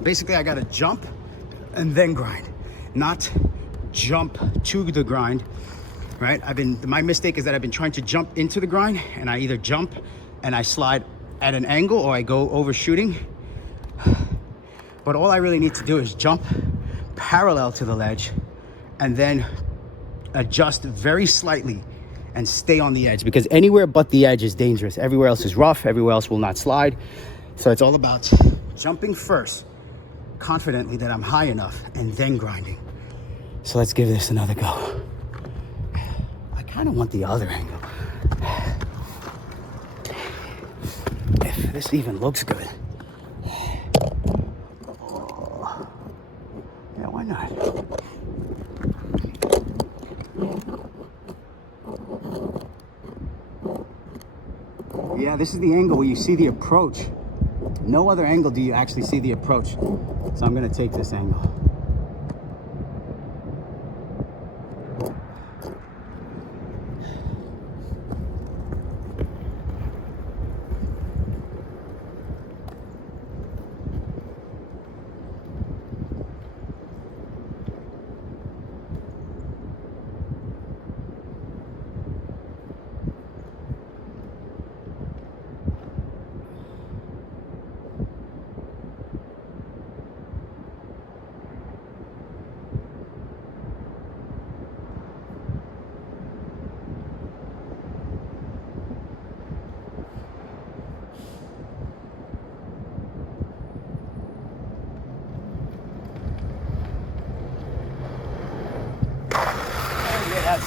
Basically, I gotta jump and then grind, not jump to the grind, right? My mistake is that I've been trying to jump into the grind, and I either jump and I slide at an angle or I go overshooting. But all I really need to do is jump parallel to the ledge and then adjust very slightly and stay on the edge, because anywhere but the edge is dangerous. Everywhere else is rough, everywhere else will not slide. So it's all about jumping first, confidently that I'm high enough, and then grinding. So let's give this another go. I kind of want the other angle. If this even looks good. Yeah, why not? Yeah, this is the angle where you see the approach. No other angle do you actually see the approach. So I'm gonna take this angle.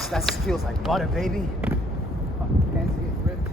That feels like butter, baby. Fucking pants getting ripped.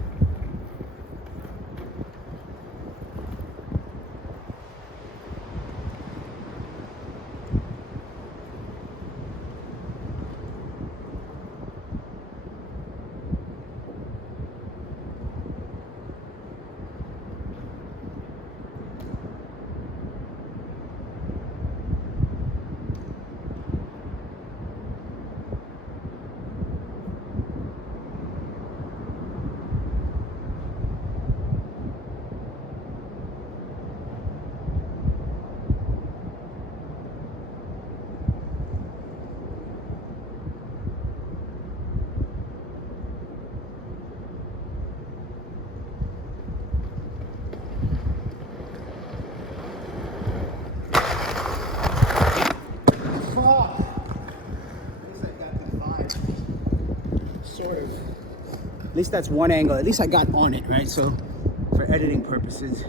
At least that's one angle. At least I got on it, right? So for editing purposes.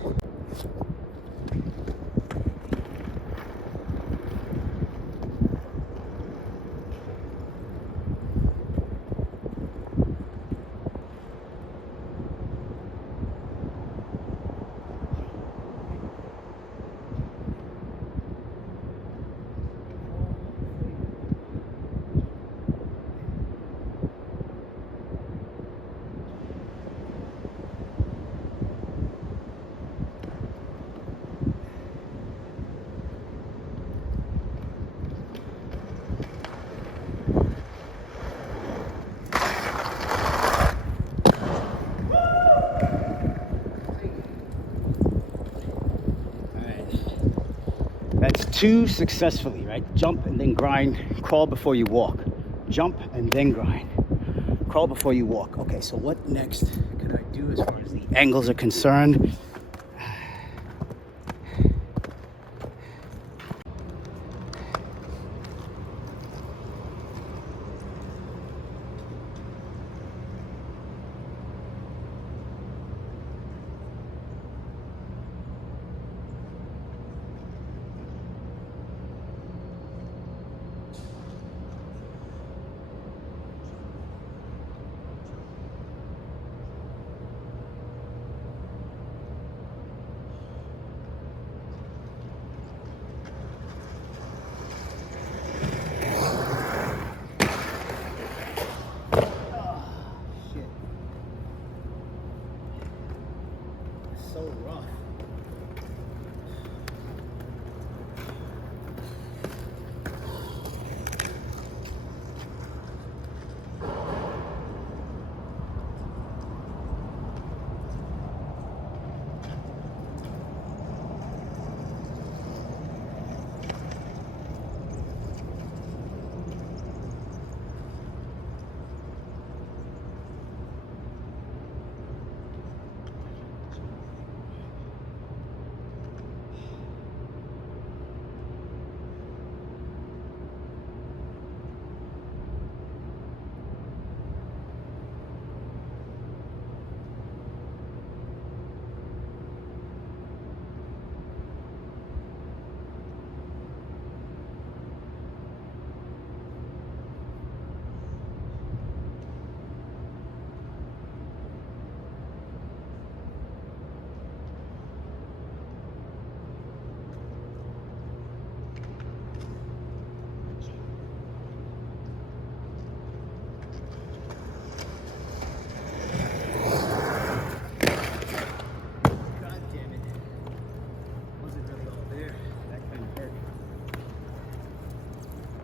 That's two successfully, right? Jump and then grind, crawl before you walk. Jump and then grind, crawl before you walk. Okay, so what next can I do as far as the angles are concerned?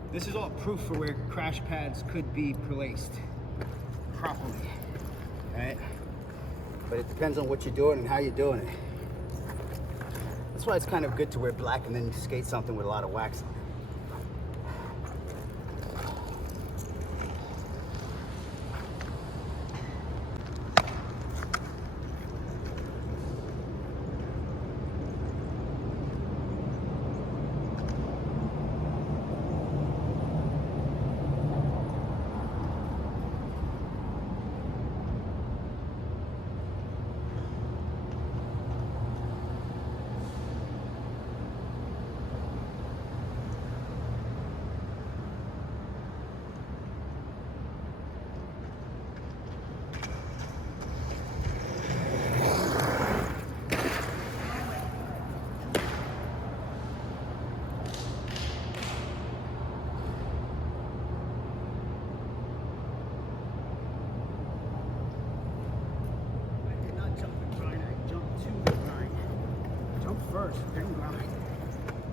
This is all proof for where crash pads could be placed properly, right? But it depends on what you're doing and how you're doing it. That's why it's kind of good to wear black and then skate something with a lot of wax on it.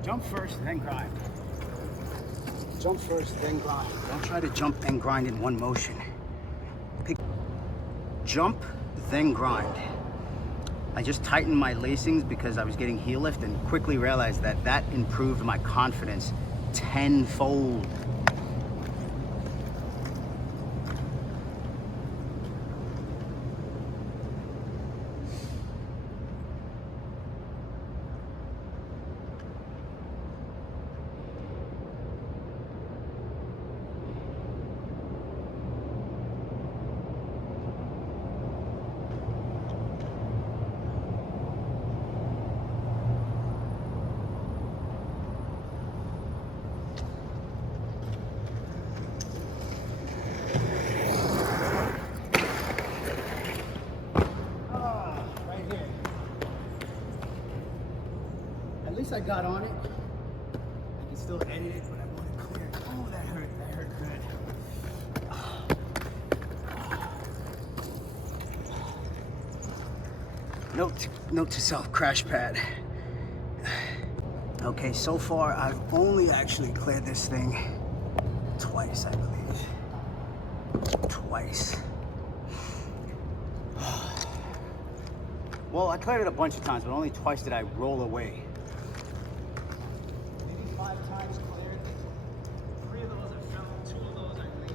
Jump first, then grind. Jump first, then grind. Don't try to jump and grind in one motion. Jump, then grind. I just tightened my lacings because I was getting heel lift and quickly realized that that improved my confidence tenfold. At least I got on it. I can still edit it, but I want it clear. Oh, that hurt good. Note to self, crash pad. Okay, so far I've only actually cleared this thing twice, I believe. Twice. Well, I cleared it a bunch of times, but only twice did I roll away. Maybe 5 times cleared. 3 of those I fell, 2 of those I laced.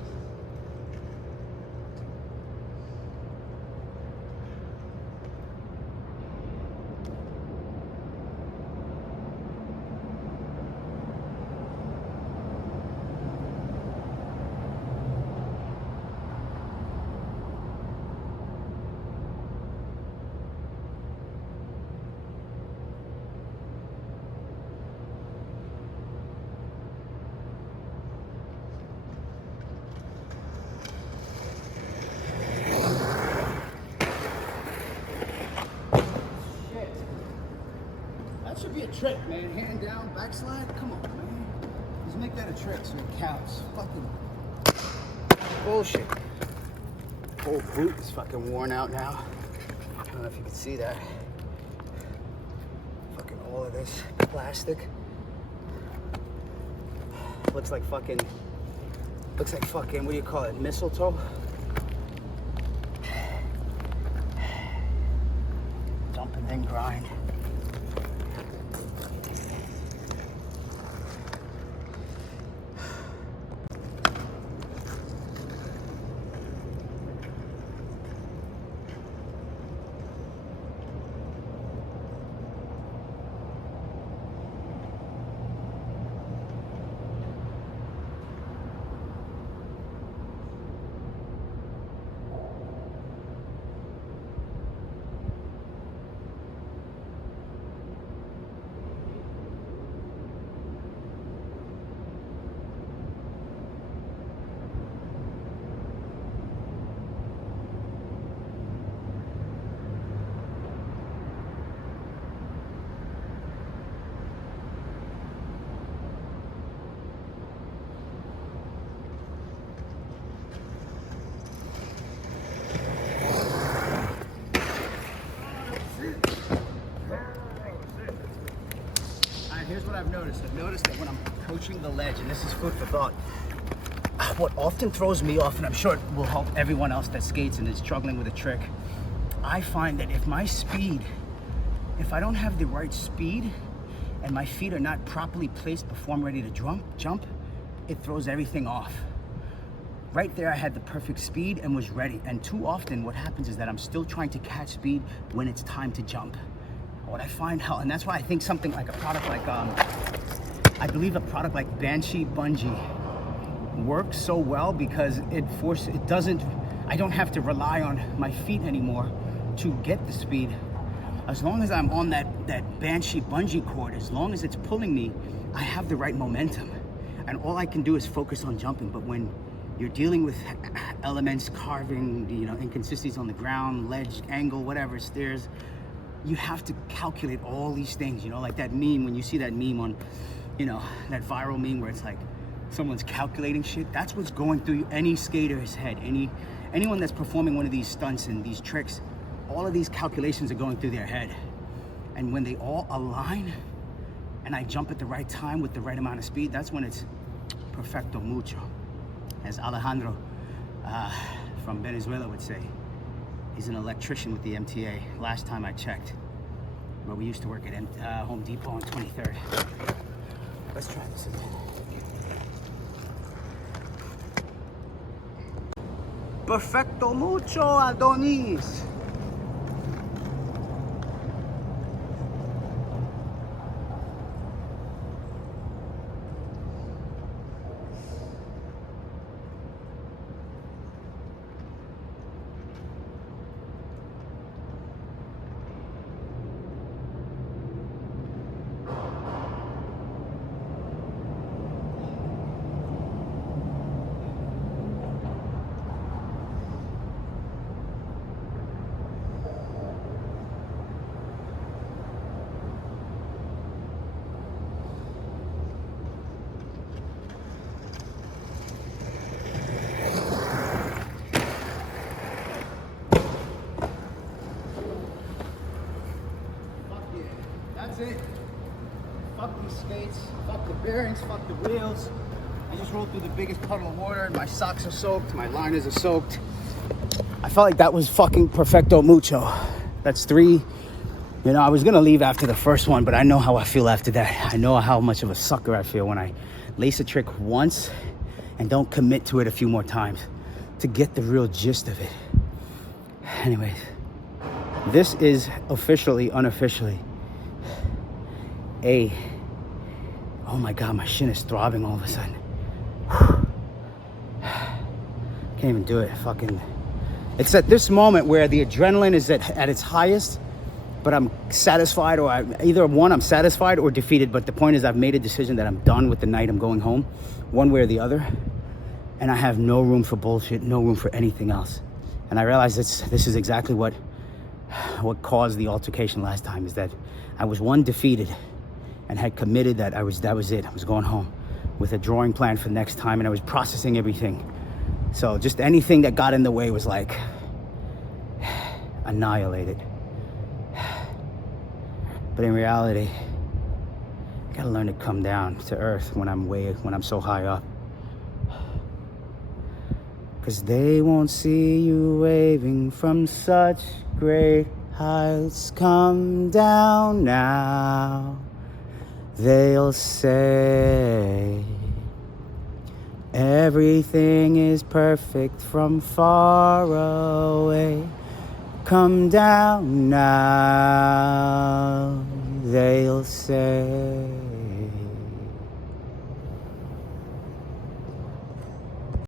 Should be a trick, man. Hand down, backslide. Come on, man. Let's make that a trick so it counts. Fucking bullshit. Whole boot is fucking worn out now. I don't know if you can see that. Fucking all of this plastic. Looks like fucking, what do you call it? Mistletoe? Dump and then grind. Here's what I've noticed. I've noticed that when I'm approaching the ledge, and this is food for thought, what often throws me off, and I'm sure it will help everyone else that skates and is struggling with a trick, I find that if I don't have the right speed and my feet are not properly placed before I'm ready to jump, it throws everything off. Right there, I had the perfect speed and was ready. And too often, what happens is that I'm still trying to catch speed when it's time to jump. What I find and that's why I think something like a product like, I believe a product like Banshee Bungee works so well because I don't have to rely on my feet anymore to get the speed. As long as I'm on that Banshee Bungee cord, as long as it's pulling me, I have the right momentum. And all I can do is focus on jumping. But when you're dealing with elements, carving, inconsistencies on the ground, ledge, angle, whatever, stairs, you have to calculate all these things, like that meme, when you see that meme on, that viral meme where it's like someone's calculating shit. That's what's going through any skater's head. Anyone that's performing one of these stunts and these tricks, all of these calculations are going through their head. And when they all align and I jump at the right time with the right amount of speed, that's when it's perfecto mucho, as Alejandro from Venezuela would say. He's an electrician with the MTA, last time I checked. But we used to work at Home Depot on 23rd. Let's try this again. Perfecto mucho, Adonis. That's it. Fuck these skates, fuck the bearings, fuck the wheels. I just rolled through the biggest puddle of water and my socks are soaked, my liners are soaked. I felt like that was fucking perfecto mucho. That's 3. I was gonna leave after the first one, but I know how I feel after that. I know how much of a sucker I feel when I lace a trick once and don't commit to it a few more times to get the real gist of it. Anyways, this is unofficially, oh my God, my shin is throbbing all of a sudden. Can't even do it. It's at this moment where the adrenaline is at its highest, but I'm satisfied, or I'm satisfied or defeated. But the point is, I've made a decision that I'm done with the night. I'm going home, one way or the other, and I have no room for bullshit, no room for anything else. And I realize this is exactly what caused the altercation last time, is that I was defeated and had committed that that was it. I was going home with a drawing plan for next time, and I was processing everything. So just anything that got in the way was like annihilated. But in reality, I gotta learn to come down to earth when I'm so high up. 'Cause they won't see you waving from such great heights. Come down now, they'll say. Everything is perfect from far away. Come down now.